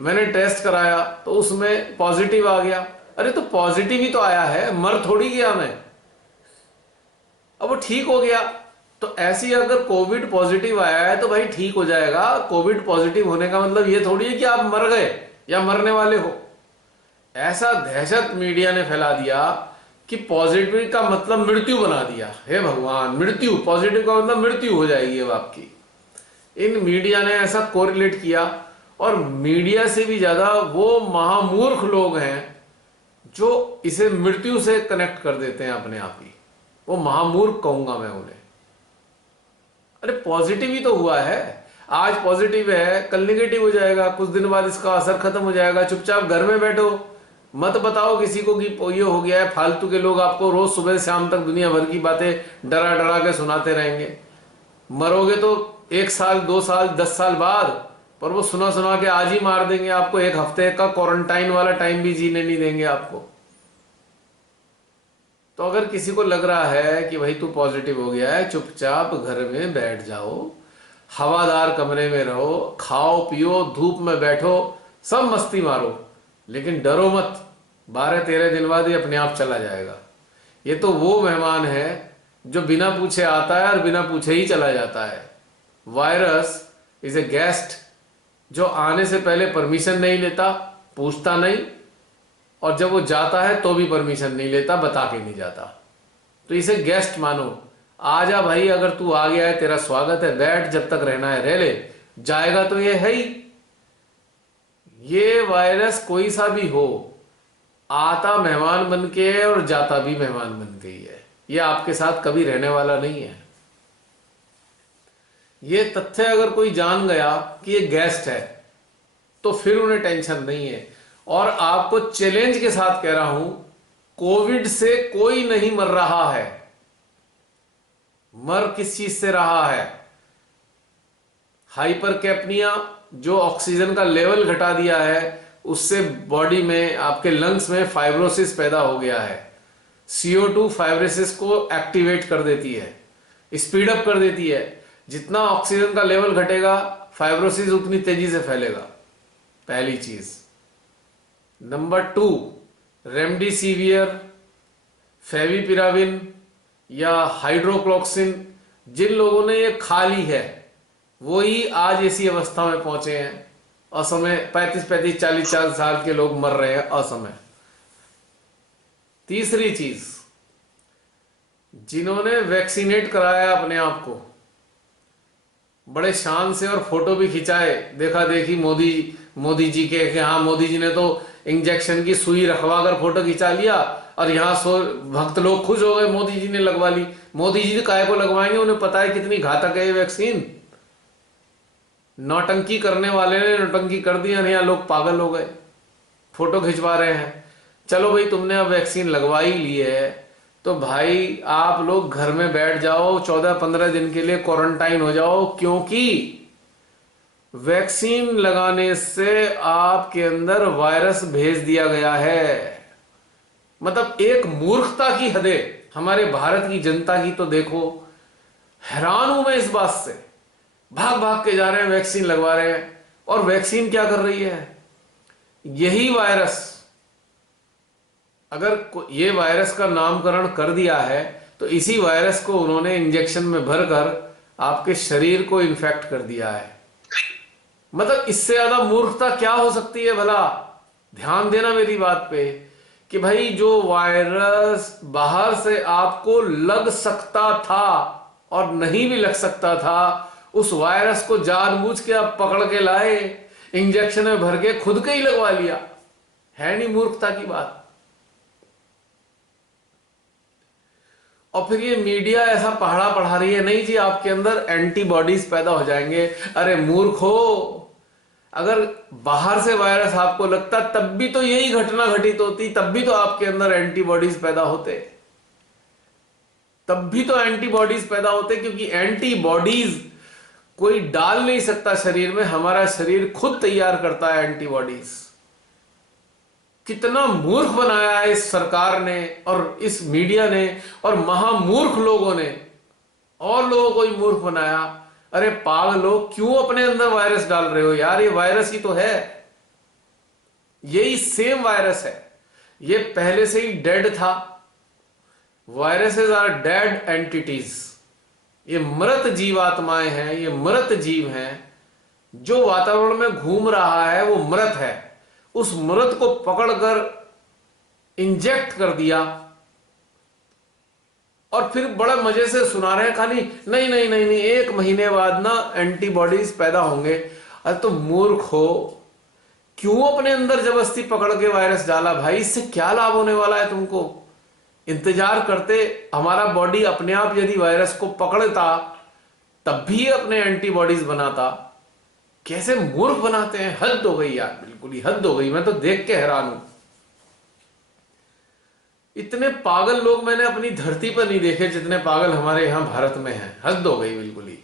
मैंने टेस्ट कराया तो उसमें पॉजिटिव आ गया। अरे तो पॉजिटिव ही तो आया है, मर थोड़ी गया मैं। अब वो ठीक हो गया। तो ऐसी अगर कोविड पॉजिटिव आया है तो भाई ठीक हो जाएगा। कोविड पॉजिटिव होने का मतलब ये थोड़ी है कि आप मर गए या मरने वाले हो। ऐसा दहशत मीडिया ने फैला दिया कि पॉजिटिव का मतलब मृत्यु बना दिया। हे भगवान, मृत्यु, पॉजिटिव का मतलब मृत्यु हो जाएगी अब आपकी। इन मीडिया ने ऐसा कोरिलेट किया। और मीडिया से भी ज्यादा वो महामूर्ख लोग हैं जो इसे मृत्यु से कनेक्ट कर देते हैं अपने आप ही। वो महामूर्ख कहूंगा मैं उन्हें। अरे पॉजिटिव ही तो हुआ है, आज पॉजिटिव है, कल नेगेटिव हो जाएगा, कुछ दिन बाद इसका असर खत्म हो जाएगा। चुपचाप घर में बैठो, मत बताओ किसी को कि ये हो गया है। फालतू के लोग आपको रोज सुबह से शाम तक दुनिया भर की बातें डरा डरा के सुनाते रहेंगे। मरोगे तो 1 साल 2 साल 10 साल बाद, पर वो सुना सुना के आज ही मार देंगे आपको। 1 हफ्ते का क्वारंटाइन वाला टाइम भी जीने नहीं देंगे आपको। तो अगर किसी को लग रहा है कि भाई तू पॉजिटिव हो गया है, चुपचाप घर में बैठ जाओ, हवादार कमरे में रहो, खाओ पियो, धूप में बैठो, सब मस्ती मारो, लेकिन डरो मत। 12-13 दिन बाद ये अपने आप चला जाएगा। ये तो वो मेहमान है जो बिना पूछे आता है और बिना पूछे ही चला जाता है। वायरस इज ए गेस्ट जो आने से पहले परमिशन नहीं लेता, पूछता नहीं, और जब वो जाता है तो भी परमिशन नहीं लेता, बता के नहीं जाता। तो इसे गेस्ट मानो। आ जा भाई, अगर तू आ गया है तेरा स्वागत है, बैठ, जब तक रहना है रह ले, जाएगा तो ये है ही। ये वायरस कोई सा भी हो, आता मेहमान बन के है और जाता भी मेहमान बन के ही है। ये आपके साथ कभी रहने वाला नहीं है। ये तथ्य अगर कोई जान गया कि ये गेस्ट है, तो फिर उन्हें टेंशन नहीं है। और आपको चैलेंज के साथ कह रहा हूं, कोविड से कोई नहीं मर रहा है। मर किस चीज से रहा है? हाइपरकैप्निया, जो ऑक्सीजन का लेवल घटा दिया है, उससे बॉडी में, आपके लंग्स में फाइब्रोसिस पैदा हो गया है। CO2 फाइब्रोसिस को एक्टिवेट कर देती है, स्पीड अप कर देती है। जितना ऑक्सीजन का लेवल घटेगा, फाइब्रोसिस उतनी तेजी से फैलेगा। पहली चीज। नंबर 2, रेमडेसिवियर, फेविपिराविन या हाइड्रोक्लोक्सिन, जिन लोगों ने ये खा ली है वो ही आज ऐसी अवस्था में पहुंचे हैं। असमय 35-35, 40 साल के लोग मर रहे हैं असमय। तीसरी चीज, जिन्होंने वैक्सीनेट कराया अपने आप को, बड़े शान से और फोटो भी खिंचाए, देखा देखी मोदी जी के, कि हाँ मोदी जी ने तो इंजेक्शन की सुई रखवा कर फोटो खिंचा लिया, और यहां भक्त लोग खुश हो गए, मोदी जी ने लगवा ली। मोदी जी काहे को लगवाएंगे? उन्हें पता है कितनी घातक है ये वैक्सीन। नौटंकी करने वाले ने नौटंकी कर दिया, नहीं लोग पागल हो गए, फोटो खिंचवा रहे हैं। चलो भाई, तुमने अब वैक्सीन लगवा ही ली है, तो भाई आप लोग घर में बैठ जाओ, 14-15 दिन के लिए क्वारंटाइन हो जाओ, क्योंकि वैक्सीन लगाने से आपके अंदर वायरस भेज दिया गया है। मतलब एक मूर्खता की हदें हमारे भारत की जनता की तो देखो। हैरान हूं मैं इस बात से। भाग भाग के जा रहे हैं, वैक्सीन लगवा रहे हैं, और वैक्सीन क्या कर रही है? यही वायरस, अगर ये वायरस का नामकरण कर दिया है, तो इसी वायरस को उन्होंने इंजेक्शन में भरकर आपके शरीर को इन्फेक्ट कर दिया है। मतलब इससे ज्यादा मूर्खता क्या हो सकती है भला? ध्यान देना मेरी बात पे, कि भाई जो वायरस बाहर से आपको लग सकता था और नहीं भी लग सकता था, उस वायरस को जानबूझ के आप पकड़ के लाए, इंजेक्शन में भर के खुद के ही लगवा लिया। है नहीं मूर्खता की बात? और फिर ये मीडिया ऐसा पढ़ा पढ़ा रही है, नहीं जी आपके अंदर एंटीबॉडीज पैदा हो जाएंगे। अरे मूर्ख हो, अगर बाहर से वायरस आपको लगता तब भी तो यही घटना घटित होती, तब भी तो आपके अंदर एंटीबॉडीज पैदा होते, तब भी तो एंटीबॉडीज पैदा होते, क्योंकि एंटीबॉडीज कोई डाल नहीं सकता शरीर में, हमारा शरीर खुद तैयार करता है एंटीबॉडीज। कितना मूर्ख बनाया है इस सरकार ने और इस मीडिया ने और महामूर्ख लोगों ने, और लोगों को ही मूर्ख बनाया। अरे पागलो, क्यों अपने अंदर वायरस डाल रहे हो यार? ये वायरस ही तो है, यही सेम वायरस है, ये पहले से ही डेड था। Viruses are dead entities. ये मृत जीवात्माएं हैं, ये मृत जीव हैं। जो वातावरण में घूम रहा है वो मृत है। उस मृत को पकड़कर इंजेक्ट कर दिया और फिर बड़े मजे से सुना रहे हैं खाली नहीं नहीं नहीं नहीं 1 महीने बाद ना एंटीबॉडीज पैदा होंगे। अरे तो मूर्ख हो, क्यों अपने अंदर जबरदस्ती पकड़ के वायरस डाला भाई? इससे क्या लाभ होने वाला है तुमको? इंतजार करते, हमारा बॉडी अपने आप यदि वायरस को पकड़ता तब भी अपने एंटीबॉडीज बनाता। कैसे मूर्ख बनाते हैं, हद हो गई यार, बिल्कुल ही हद हो गई। मैं तो देख के हैरान हूं। इतने पागल लोग मैंने अपनी धरती पर नहीं देखे जितने पागल हमारे यहां भारत में हैं। हद हो गई बिल्कुल ही।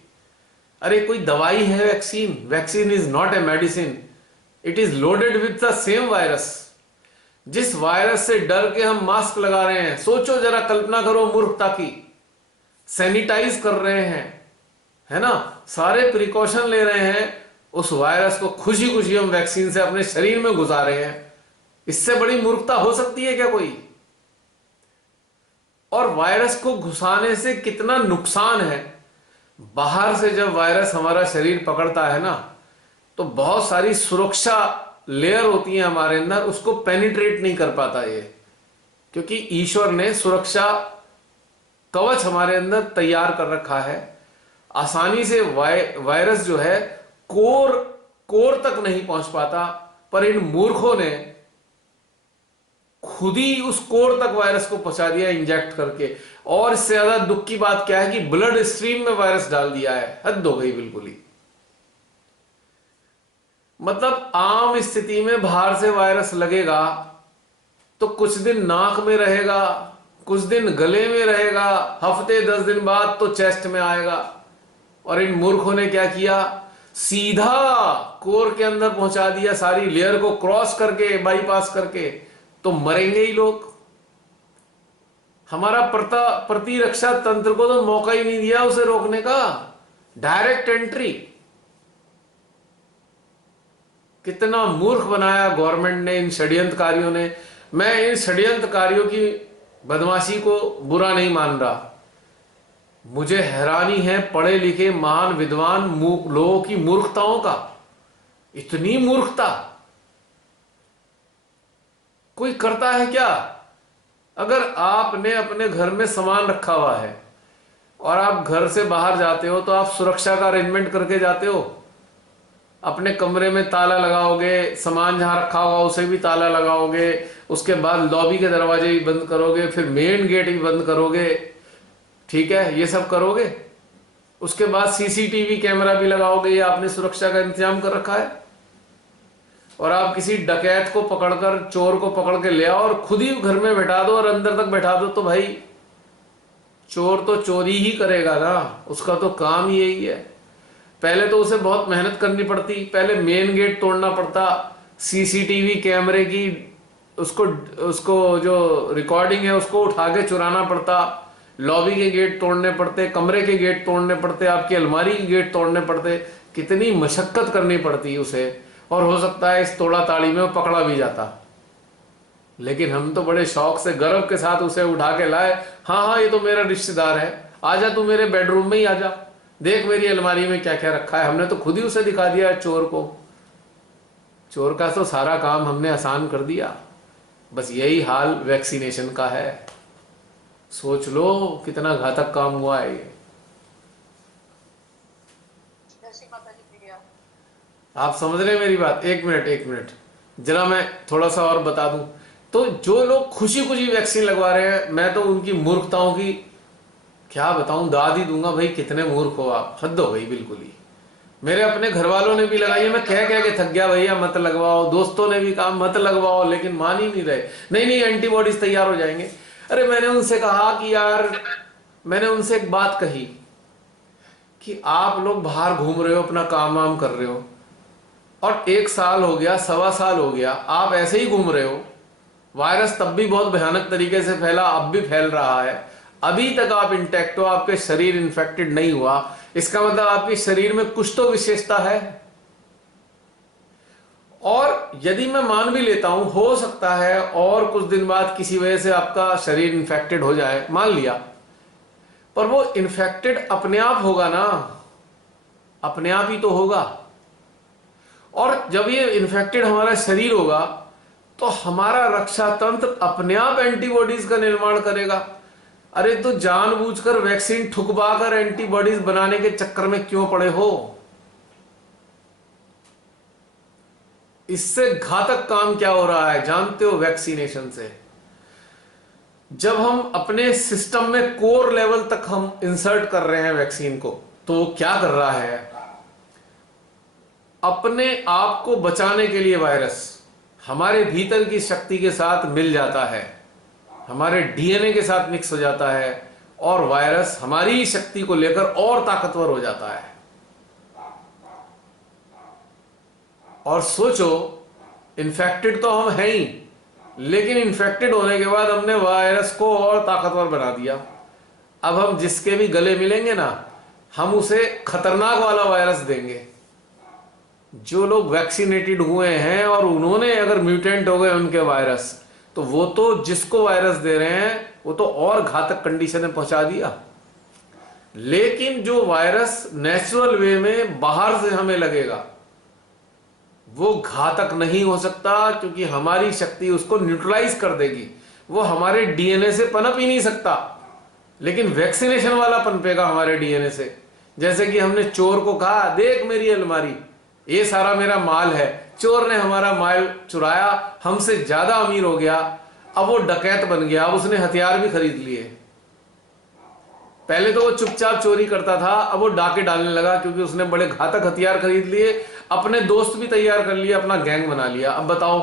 अरे कोई दवाई है vaccine? Vaccine is not a medicine, it is loaded with the same virus. जिस वायरस से डर के हम मास्क लगा रहे हैं, सोचो जरा, कल्पना करो मूर्खता की। सैनिटाइज कर रहे हैं, है ना, सारे प्रिकॉशन ले रहे हैं, उस वायरस को खुशी खुशी हम वैक्सीन से अपने शरीर में घुसा रहे हैं। इससे बड़ी मूर्खता हो सकती है क्या कोई? और वायरस को घुसाने से कितना नुकसान है। बाहर से जब वायरस हमारा शरीर पकड़ता है ना, तो बहुत सारी सुरक्षा लेयर होती है हमारे अंदर, उसको पेनिट्रेट नहीं कर पाता ये, क्योंकि ईश्वर ने सुरक्षा कवच हमारे अंदर तैयार कर रखा है। आसानी से वायरस जो है कोर तक नहीं पहुंच पाता, पर इन मूर्खों ने खुद ही उस कोर तक वायरस को पहुंचा दिया इंजेक्ट करके। और इससे ज्यादा दुख की बात क्या है कि ब्लड स्ट्रीम में वायरस डाल दिया है। हद हो गई बिल्कुल ही। मतलब आम स्थिति में बाहर से वायरस लगेगा तो कुछ दिन नाक में रहेगा, कुछ दिन गले में रहेगा, हफ्ते 10 दिन बाद तो चेस्ट में आएगा। और इन मूर्खों ने क्या किया, सीधा कोर के अंदर पहुंचा दिया, सारी लेयर को क्रॉस करके, बाईपास करके। तो मरेंगे ही लोग। हमारा प्रतिरक्षा तंत्र को तो मौका ही नहीं दिया उसे रोकने का, डायरेक्ट एंट्री। कितना मूर्ख बनाया गवर्नमेंट ने, इन षड्यंत्रकारियों ने। मैं इन षड्यंत्रकारियों की बदमाशी को बुरा नहीं मान रहा, मुझे हैरानी है पढ़े लिखे महान विद्वान लोगों की मूर्खताओं का। इतनी मूर्खता कोई करता है क्या? अगर आपने अपने घर में सामान रखा हुआ है और आप घर से बाहर जाते हो तो आप सुरक्षा का अरेंजमेंट करके जाते हो। अपने कमरे में ताला लगाओगे, सामान जहां रखा होगा उसे भी ताला लगाओगे, उसके बाद लॉबी के दरवाजे भी बंद करोगे, फिर मेन गेट भी बंद करोगे। ठीक है, ये सब करोगे। उसके बाद सीसीटीवी कैमरा भी लगाओगे, ये आपने सुरक्षा का इंतजाम कर रखा है। और आप किसी डकैत को पकड़कर, चोर को पकड़ के ले आओ और खुद ही घर में बैठा दो और अंदर तक बैठा दो, तो भाई चोर तो चोरी ही करेगा ना, उसका तो काम ही यही है। पहले तो उसे बहुत मेहनत करनी पड़ती, पहले मेन गेट तोड़ना पड़ता, सीसीटीवी कैमरे की उसको जो रिकॉर्डिंग है उसको उठा के चुराना पड़ता, लॉबी के गेट तोड़ने पड़ते, कमरे के गेट तोड़ने पड़ते, आपकी अलमारी के गेट तोड़ने पड़ते। कितनी मशक्कत करनी पड़ती उसे, और हो सकता है इस तोड़ा ताड़ी में वो पकड़ा भी जाता। लेकिन हम तो बड़े शौक से, गर्व के साथ उसे उठा के लाए। हाँ हाँ, ये तो मेरा रिश्तेदार है, आजा तू मेरे बेडरूम में ही आजा, देख मेरी अलमारी में क्या क्या रखा है। हमने तो खुद ही उसे दिखा दिया चोर को। चोर का तो सारा काम हमने आसान कर दिया। बस यही हाल वैक्सीनेशन का है। सोच लो कितना घातक काम हुआ है ये। आप समझ रहे हैं मेरी बात? एक मिनट जरा मैं थोड़ा सा और बता दूं। तो जो लोग खुशी खुशी वैक्सीन लगवा रहे हैं, मैं तो उनकी मूर्खताओं की क्या बताऊं, दाद ही दूंगा। भाई कितने मूर्ख हो आप, हद हो गई बिल्कुल ही। मेरे अपने घर वालों ने भी लगाई है, मैं कह के थक गया, भैया मत लगवाओ। दोस्तों ने भी कहा मत लगवाओ, लेकिन मान ही नहीं रहे। नहीं एंटीबॉडीज तैयार हो जाएंगे। अरे मैंने उनसे कहा कि यार, मैंने उनसे एक बात कही कि आप लोग बाहर घूम रहे हो, अपना काम वाम कर रहे हो, और 1 साल हो गया, 1.25 साल हो गया, आप ऐसे ही घूम रहे हो। वायरस तब भी बहुत भयानक तरीके से फैला, अब भी फैल रहा है, अभी तक आप इंटैक्ट हो, आपके शरीर इन्फेक्टेड नहीं हुआ। इसका मतलब आपके शरीर में कुछ तो विशेषता है। और यदि मैं मान भी लेता हूं, हो सकता है और कुछ दिन बाद किसी वजह से आपका शरीर इन्फेक्टेड हो जाए, मान लिया, पर वो इन्फेक्टेड अपने आप होगा ना, अपने आप ही तो होगा। और जब ये इन्फेक्टेड हमारा शरीर होगा तो हमारा रक्षा तंत्र अपने आप एंटीबॉडीज का निर्माण करेगा। अरे तो जानबूझकर वैक्सीन ठुकवाकर एंटीबॉडीज बनाने के चक्कर में क्यों पड़े हो? इससे घातक काम क्या हो रहा है जानते हो? वैक्सीनेशन से जब हम अपने सिस्टम में कोर लेवल तक हम इंसर्ट कर रहे हैं वैक्सीन को, तो क्या कर रहा है? अपने आप को बचाने के लिए वायरस हमारे भीतर की शक्ति के साथ मिल जाता है, हमारे डीएनए के साथ मिक्स हो जाता है, और वायरस हमारी शक्ति को लेकर और ताकतवर हो जाता है। और सोचो, इन्फेक्टेड तो हम हैं ही, लेकिन इन्फेक्टेड होने के बाद हमने वायरस को और ताकतवर बना दिया। अब हम जिसके भी गले मिलेंगे ना, हम उसे खतरनाक वाला वायरस देंगे। जो लोग वैक्सीनेटेड हुए हैं और उन्होंने अगर म्यूटेंट हो गए उनके वायरस, तो वो तो जिसको वायरस दे रहे हैं वो तो और घातक कंडीशन में पहुंचा दिया। लेकिन जो वायरस नेचुरल वे में बाहर से हमें लगेगा, वो घातक नहीं हो सकता, क्योंकि हमारी शक्ति उसको न्यूट्रलाइज कर देगी। वो हमारे डीएनए से पनप ही नहीं सकता, लेकिन वैक्सीनेशन वाला पनपेगा हमारे डीएनए से। जैसे कि हमने चोर को कहा, देख मेरी अलमारी, ये सारा मेरा माल है। चोर ने हमारा माल चुराया, हमसे ज्यादा अमीर हो गया, अब वो डकैत बन गया, अब उसने हथियार भी खरीद लिए। पहले तो वो चुपचाप चोरी करता था, अब वो डाके डालने लगा, क्योंकि उसने बड़े घातक हथियार खरीद लिए, अपने दोस्त भी तैयार कर लिए, अपना गैंग बना लिया। अब बताओ,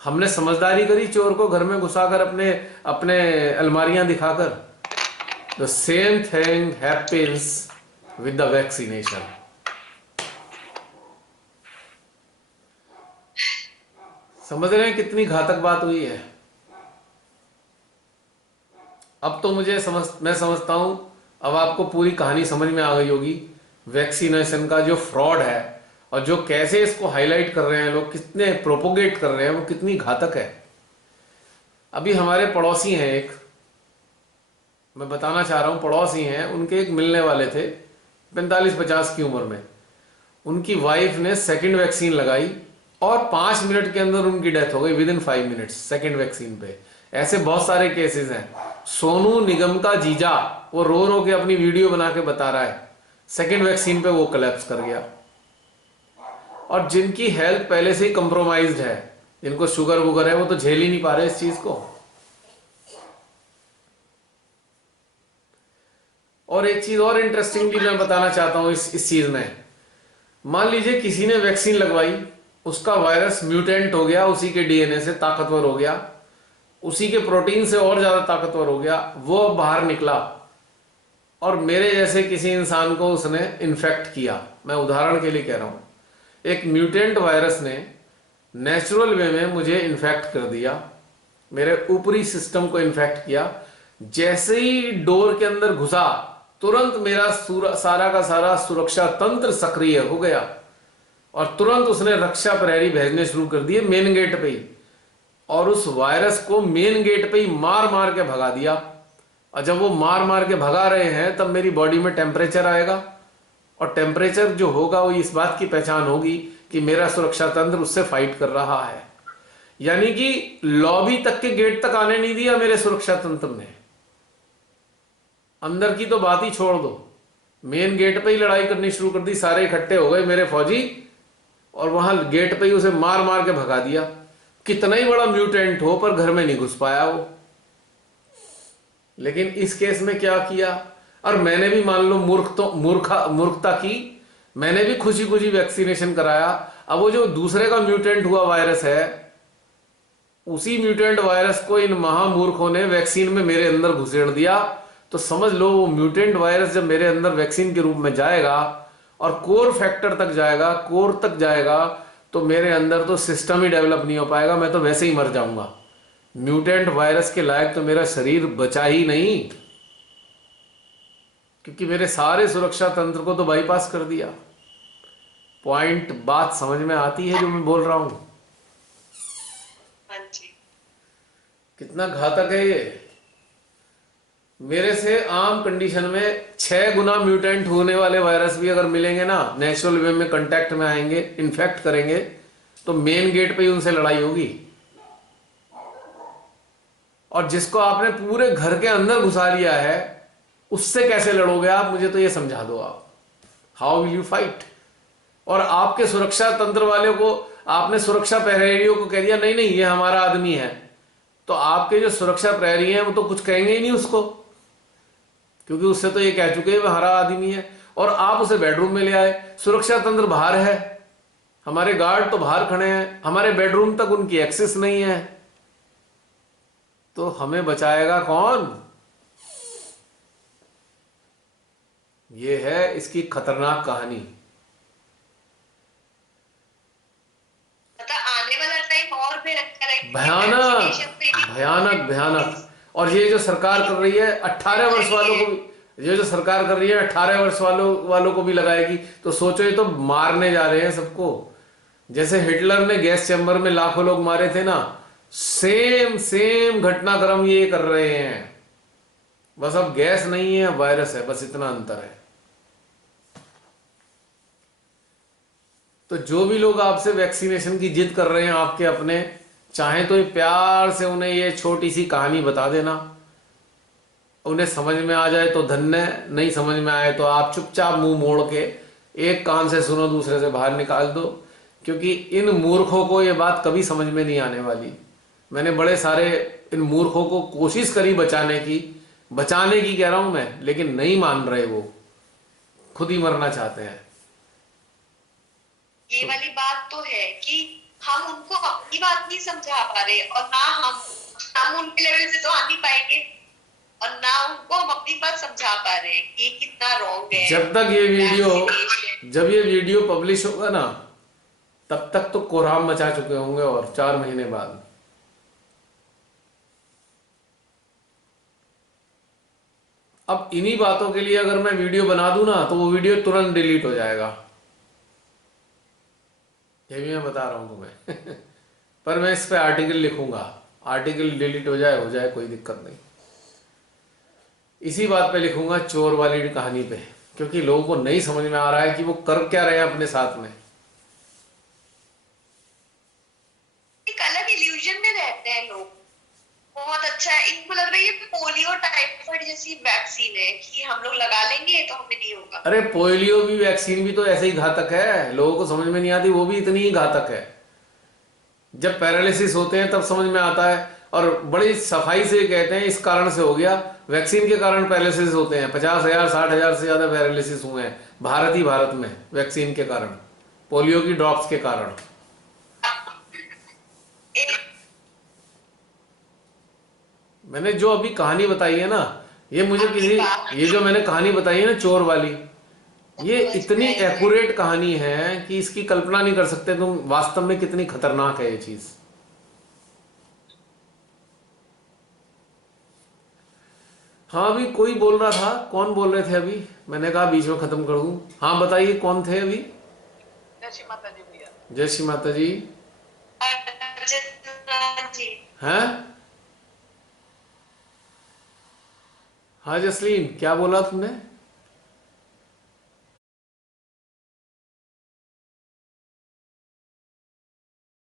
हमने समझदारी करी चोर को घर में घुसाकर, अपने अपने अलमारियां दिखाकर। The same thing happens with the vaccination. समझ रहे हैं कितनी घातक बात हुई है? अब तो मैं समझता हूं, अब आपको पूरी कहानी समझ में आ गई होगी, वैक्सीनेशन का जो फ्रॉड है और जो कैसे इसको हाईलाइट कर रहे हैं लोग, कितने प्रोपोगेट कर रहे हैं, वो कितनी घातक है। अभी हमारे पड़ोसी हैं एक, मैं बताना चाह रहा हूं, पड़ोसी हैं, उनके एक मिलने वाले थे 45-50 की उम्र में। उनकी वाइफ ने सेकंड वैक्सीन लगाई और 5 मिनट के अंदर उनकी डेथ हो गई, with in 5 minutes, second vaccine पे। ऐसे बहुत सारे केसेस हैं। सोनू निगम का जीजा, वो रो रो के अपनी वीडियो बना के बता रहा है, सेकंड वैक्सीन पे वो कोलैप्स कर गया। और जिनकी हेल्थ पहले से ही कंप्रोमाइज्ड है, जिनको शुगर वुगर है, वो तो झेल ही नहीं पा रहे इस चीज को। और एक चीज और इंटरेस्टिंगली मैं बताना चाहता हूं इस चीज में, मान लीजिए किसी ने वैक्सीन लगवाई, उसका वायरस म्यूटेंट हो गया, उसी के डीएनए से ताकतवर हो गया, उसी के प्रोटीन से और ज्यादा ताकतवर हो गया, वो अब बाहर निकला और मेरे जैसे किसी इंसान को उसने इन्फेक्ट किया। मैं उदाहरण के लिए कह रहा हूं, एक म्यूटेंट वायरस ने नेचुरल वे में मुझे इन्फेक्ट कर दिया, मेरे ऊपरी सिस्टम को इन्फेक्ट किया। जैसे ही डोर के अंदर घुसा, तुरंत मेरा सारा का सारा सुरक्षा तंत्र सक्रिय हो गया और तुरंत उसने रक्षा प्रहरी भेजने शुरू कर दिए मेन गेट पे ही, और उस वायरस को मेन गेट पे ही मार मार के भगा दिया। और जब वो मार मार के भगा रहे हैं, तब मेरी बॉडी में टेम्परेचर आएगा, और टेम्परेचर जो होगा वो इस बात की पहचान होगी कि मेरा सुरक्षा तंत्र उससे फाइट कर रहा है। यानी कि लॉबी तक के गेट तक आने नहीं दिया मेरे सुरक्षा तंत्र ने। अंदर की तो बात ही छोड़ दो, मेन गेट पे ही लड़ाई करनी शुरू कर दी। सारे इकट्ठे हो गए मेरे फौजी, और वहां गेट पे ही उसे मार मार के भगा दिया। कितना ही बड़ा म्यूटेंट हो, पर घर में नहीं घुस पाया वो। लेकिन इस केस में क्या किया, और मैंने भी मान लो मूर्खता की, मैंने भी खुशी खुशी वैक्सीनेशन कराया। अब वो जो दूसरे का म्यूटेंट हुआ वायरस है, उसी म्यूटेंट वायरस को इन महामूर्खों ने वैक्सीन में मेरे अंदर घुसेड़ दिया। तो समझ लो, वो म्यूटेंट वायरस जब मेरे अंदर वैक्सीन के रूप में जाएगा और कोर फैक्टर तक जाएगा, कोर तक जाएगा, तो मेरे अंदर तो सिस्टम ही डेवलप नहीं हो पाएगा, मैं तो वैसे ही मर जाऊंगा। म्यूटेंट वायरस के लायक तो मेरा शरीर बचा ही नहीं, क्योंकि मेरे सारे सुरक्षा तंत्र को तो बाईपास कर दिया। पॉइंट, बात समझ में आती है जो मैं बोल रहा हूं? हाँ जी। कितना घातक है ये। मेरे से आम कंडीशन में 6 गुना म्यूटेंट होने वाले वायरस भी अगर मिलेंगे ना, नेचुरल वे में कांटेक्ट में आएंगे, इन्फेक्ट करेंगे, तो मेन गेट पे ही उनसे लड़ाई होगी। और जिसको आपने पूरे घर के अंदर घुसा लिया है, उससे कैसे लड़ोगे आप? मुझे तो ये समझा दो आप, हाउ विल यू फाइट? और आपके सुरक्षा तंत्र वाले को, आपने सुरक्षा प्रहरियों को कह दिया नहीं नहीं ये हमारा आदमी है, तो आपके जो सुरक्षा प्रहरी हैं वो तो कुछ कहेंगे ही नहीं उसको, क्योंकि उससे तो ये कह चुके हैं हमारा आदमी है। और आप उसे बेडरूम में ले आए, सुरक्षा तंत्र बाहर है, हमारे गार्ड तो बाहर खड़े हैं, हमारे बेडरूम तक उनकी एक्सेस नहीं है, तो हमें बचाएगा कौन? ये है इसकी खतरनाक कहानी। मतलब आने वाला टाइम और भयंकर है, भयानक भयानक भयानक। और ये जो सरकार कर रही है 18 वर्ष वालों को भी, ये जो सरकार कर रही है 18 वर्ष वालों को भी लगाएगी, तो सोचो, ये तो मारने जा रहे हैं सबको। जैसे हिटलर ने गैस चैम्बर में लाखों लोग मारे थे ना, सेम घटनाक्रम ये कर रहे हैं। बस अब गैस नहीं है, वायरस है, बस इतना अंतर है। तो जो भी लोग आपसे वैक्सीनेशन की जिद कर रहे हैं आपके अपने, चाहे तो ये प्यार से उन्हें ये छोटी सी कहानी बता देना, उन्हें समझ में आ जाए तो धन्य, नहीं समझ में आए तो आप चुपचाप मुंह मोड़ के एक कान से सुनो दूसरे से बाहर निकाल दो, क्योंकि इन मूर्खों को ये बात कभी समझ में नहीं आने वाली। मैंने बड़े सारे इन मूर्खों को कोशिश करी बचाने की कह रहा हूं मैं, लेकिन नहीं मान रहे, वो खुद ही मरना चाहते हैं। ये वाली बात तो है कि हम उनको अपनी बात नहीं समझा पा रहे, और ना हम उनके लेवल से तो आ नहीं पाएंगे, और ना उनको हम अपनी बात समझा पा रहे कि ये कितना रॉन्ग है। जब ये वीडियो पब्लिश होगा ना, तब तक तो कोहराम मचा चुके होंगे, और 4 महीने बाद। अब इन्हीं बातों के लिए अगर मैं वीडियो बना दूं ना, तो वो वीडियो तुरंत डिलीट हो जाएगा, ये भी मैं बता रहा हूं तुम्हें। पर मैं इस पे आर्टिकल लिखूंगा, आर्टिकल डिलीट हो जाए कोई दिक्कत नहीं। इसी बात पे लिखूंगा, चोर वाली कहानी पे, क्योंकि लोगों को नहीं समझ में आ रहा है कि वो कर क्या रहे हैं अपने साथ में। एक अलग इल्यूजन में रहते हैं लोग। बहुत अच्छा है, इनको लग रहा है ये पोलियो टाइफाइड जैसी वैक्सीन है कि हम लोग लगा लेंगे तो हमें नहीं होगा। अरे पोलियो भी वैक्सीन भी तो ऐसे ही घातक है, लोगों को समझ में नहीं आती, वो भी इतनी ही घातक है। जब पैरालिसिस होते हैं तब समझ में आता है, और बड़ी सफाई से कहते हैं इस कारण से हो गया, वैक्सीन के कारण पैरालिसिस होते हैं। 50,000 60,000 से ज्यादा पैरालिसिस हुए हैं भारत में, वैक्सीन के कारण, पोलियो की ड्रॉप्स के कारण। मैंने जो अभी कहानी बताई है ना, ये जो मैंने कहानी बताई है ना चोर वाली, ये इतनी एक्यूरेट कहानी है कि इसकी कल्पना नहीं कर सकते तुम वास्तव में कितनी खतरनाक है ये चीज। हाँ, अभी कोई बोल रहा था, कौन बोल रहे थे अभी? मैंने कहा बीच में खत्म कर दूं। हाँ बताइए, कौन थे अभी? जय श्री माता जी भैया। जय श्री माता जी। जी हैं? हाँ जसलीन, क्या बोला तुमने?